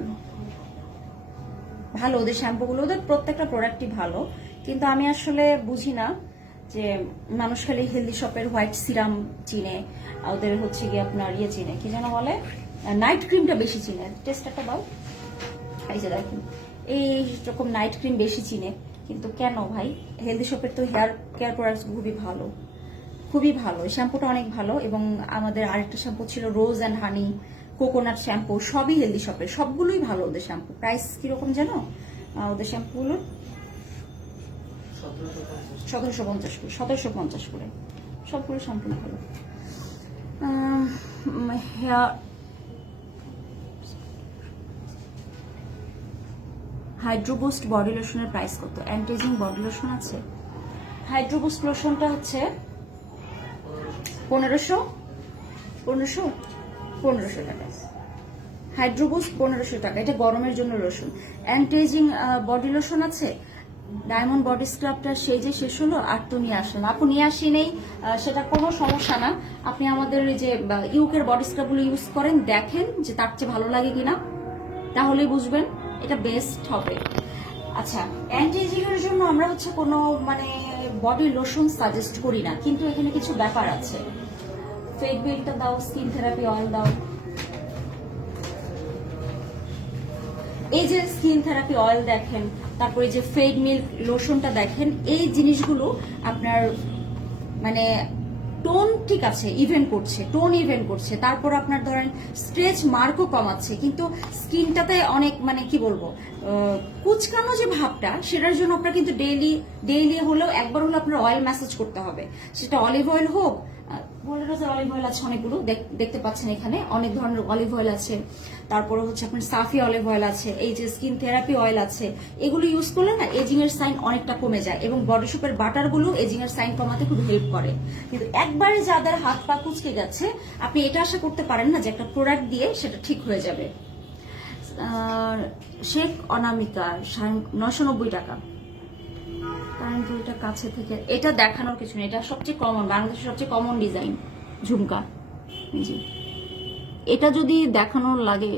ভালো ওদের শ্যাম্পুগুলো, ওদের প্রত্যেকটা প্রোডাক্টই ভালো, কিন্তু আমি আসলে বুঝি না যে মানুষ খালি হেলদি শপের হোয়াইট সিরাম চিনে, ওদের হচ্ছে গিয়ে আপনার ইয়ে চিনে, কি যেন বলে, নাইট ক্রিমটা বেশি চিনে। টেস্ট একটা দাও, এই যে দেখেন এইরকম নাইট ক্রিম বেশি চিনে, কিন্তু কেন ভাই? হেলদি শপের তো হেয়ার কেয়ার প্রোডাক্টস খুবই ভালো, খুবই ভালো। শ্যাম্পুটা অনেক ভালো। এবং আমাদের আরেকটা শ্যাম্পু ছিল রোজ অ্যান্ড হানি কোকোনাট শ্যাম্পু, সবই হেলদি শপের, সবগুলোই ভালো ওদের শ্যাম্পু। প্রাইস কিরকম জানো ওদের শ্যাম্পুগুলোর? 1750 করে। সবগুলো শ্যাম্পু ভালো। হেয়ার হাইড্রোবুস্ট বডি লোশনের প্রাইস কত? অ্যান্টিজিং বডি লোশন আছে। হাইড্রোবুস্ট লোশনটা হচ্ছে 1500 টাকা। হাইড্রোবুস্ট 1500 টাকা, এটা গরমের জন্য লোশন। অ্যান্টিজিং বডি লোশন আছে ডায়মন্ড বডি স্ক্রাবটা, সেই যে শেষ হলো, আর তো নিয়ে আসেন। আপু নিয়ে আসি নেই, সেটা কোনো সমস্যা না। আপনি আমাদের যে ইউকের বডি স্ক্রাবগুলো ইউজ করেন, দেখেন যে তার চেয়ে ভালো লাগে কিনা, তাহলেই বুঝবেন এটা বেস্ট হবে। আচ্ছা, অ্যান্টি এজিং এর জন্য আমরা হচ্ছে কোনো মানে বডি লোশন সাজেস্ট করি না, কিন্তু এখানে কিছু ব্যাপার আছে। ফেক বেলটা দাও, স্কিন থেরাপি অয়েল দাও, এই যে স্কিন থেরাপি অয়েল দেখেন, তারপরে যে ফেড মিল্ক লোশনটা দেখেন, এই জিনিসগুলো আপনার মানে টোন ঠিক আছে, টোন ইভেন্ট করছে, তারপর আপনার ধরেন স্ট্রেচ মার্কও কমাচ্ছে, কিন্তু স্কিনটাতে অনেক মানে কি বলবো কুচকানো যে ভাবটা, সেটার জন্য আপনার কিন্তু ডেইলি হলেও একবার হলেও আপনার অয়েল ম্যাসাজ করতে হবে। সেটা অলিভ অয়েল হোক, অলিভ অয়েল আছে অনেকগুলো, দেখতে পাচ্ছেন এখানে অনেক ধরনের অলিভ অয়েল আছে, তারপরে হচ্ছে আপনার সাফি অলিভ অয়েল আছে, এই যে স্কিন থেরাপি অয়েল আছে, এগুলো ইউজ করলে না এজিং এর সাইন অনেকটা কমে যায়, এবং বডি শপের বাটার গুলো এজিং এর সাইন কমাতে খুব হেল্প করে। কিন্তু একবারে যাদের হাত পা কুচকে গেছে, আপনি এটা আশা করতে পারেন না যে একটা প্রোডাক্ট দিয়ে সেটা ঠিক হয়ে যাবে। শেখ অনামিকা 990 টাকা। কারণ এটা কাছে থেকে, এটা দেখানোর কিছু নেই, এটা সবচেয়ে কমন, বাংলাদেশের সবচেয়ে কমন ডিজাইন ঝুমকা। জি, এটা যদি দেখানোর লাগে,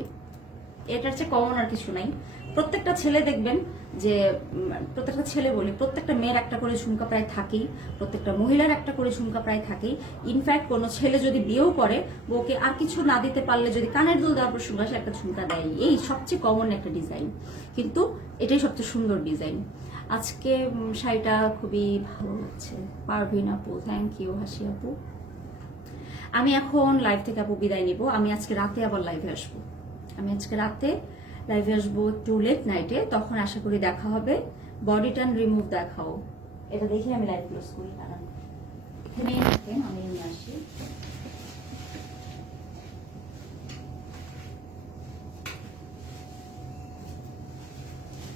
এটার চেয়ে কমন আর কিছু নাই। প্রত্যেকটা ছেলে দেখবেন যে, প্রত্যেকটা ছেলে বলি, প্রত্যেকটা মেয়ের একটা করে ঝুমকা প্রায় থাকেই, প্রত্যেকটা মহিলার একটা করে ঝুমকা প্রায় থাকেই। ইনফ্যাক্ট কোনো ছেলে যদি বিয়েও করে, বউকে আর কিছু না দিতে পারলে যদি কানের দুল দেওয়ার পর সঙ্গে একটা ঝুমকা দেয়, এই সবচেয়ে কমন একটা ডিজাইন, কিন্তু এটাই সবচেয়ে সুন্দর ডিজাইন। আজকে শাড়িটা খুবই ভালো লাগছে। পারভিন আপু, থ্যাংক ইউ। হাসি আপু, আমি এখন লাইভ থেকে আপু বিদায় নিব। আমি আজকে রাতে আবার লাইভে আসবো, একটু লেট নাইটে, তখন আশা করি দেখা হবে। বডি টান রিমুভ দেখাও, এটা দেখে আমি লাইভ ক্লোজ করি। এখানে আমি নিয়ে আসি।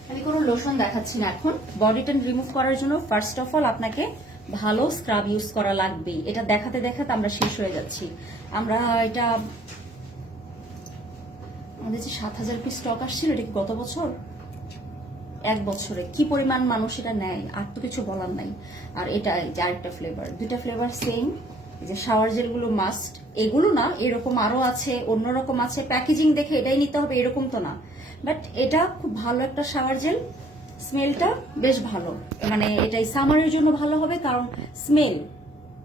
আমি কোনো লোশন দেখাচ্ছি না এখন। বডি টান রিমুভ করার জন্য ফার্স্ট অফ অল আপনাকে ভালো স্ক্রাব ইউজ করা লাগবেই। এটা দেখাতে দেখাতে আমরা শেষ হয়ে যাচ্ছি। আমরা এটা আমাদের যে 7,000 পিস স্টক আসছিল, এটা কি গত বছর? 1 বছরে কি পরিমাণ মানুষ এটা নেয়, আর তো কিছু বলার নাই। আর এটা যে আরেকটা ফ্লেভার, দুইটা ফ্লেভার সেম। যে শাওয়ার জেলগুলো মাস্ট, এগুলো না, এরকম আরো আছে, অন্যরকম আছে। প্যাকেজিং দেখে এটাই নিতে হবে এরকম তো না, বাট এটা খুব ভালো একটা শাওয়ার জেল। স্মেলটা বেশ ভালো, মানে এটাই সামারের জন্য ভালো হবে,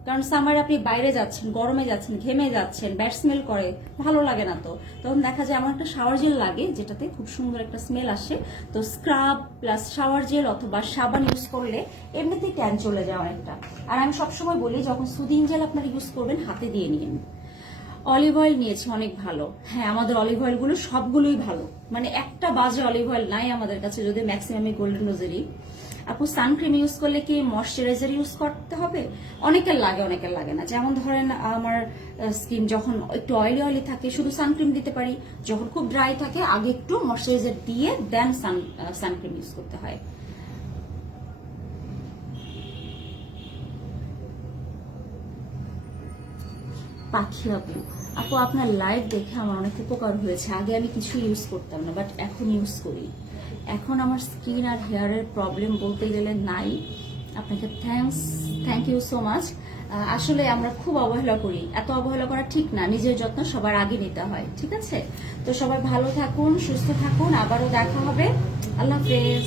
কারণ সামারে আপনি বাইরে যাচ্ছেন, গরমে যাচ্ছেন, ঘেমে যাচ্ছেন, ব্যাড স্মেল করে, ভালো লাগে না। তো তখন দেখা যায় আমার একটা শাওয়ার জেল লাগে যেটাতে খুব সুন্দর একটা স্মেল আসে। তো স্ক্রাব প্লাস শাওয়ার জেল অথবা সাবান ইউজ করলে এমনিতেই ট্যান চলে যায় অনেকটা। আর আমি সবসময় বলি, যখন সুদিং জেল আপনারা ইউজ করবেন হাতে দিয়ে নিন। অলিভ অয়েল নিয়েছি, অনেক ভালো। হ্যাঁ, আমাদের অলিভ অয়েলগুলো সবগুলোই ভালো, মানে একটা বাজে অলিভ অয়েল নাই আমাদের কাছে, যদি ম্যাক্সিমামই গোল্ডেন রোজেরই। আপু সানক্রিম ইউজ করলে কি ময়শ্চারাইজার ইউজ করতে হবে? অনেকের লাগে, অনেকের লাগে না। যেমন ধরেন আমার স্কিন যখন একটু অয়েলি থাকে শুধু সানক্রিম দিতে পারি, যখন খুব ড্রাই থাকে আগে একটু ময়শ্চারাইজার দিয়ে দেন সানক্রিম ইউজ করতে হয়। পাখি আপু আপনার লাইভ দেখে আমার অনেক উপকার হয়েছে। আগে আমি কিছু ইউজ করতাম না, বাট এখন ইউজ করি। এখন আমার স্কিন আর হেয়ারের প্রবলেম বলতে গেলে নাই। আপনাকে থ্যাংক ইউ সো মাচ। আসলে আমরা খুব অবহেলা করি, এত অবহেলা করা ঠিক না। নিজের যত্ন সবার আগে নিতে হয়, ঠিক আছে? তো সবাই ভালো থাকুন, সুস্থ থাকুন, আবারও দেখা হবে। আল্লাহ হাফেজ।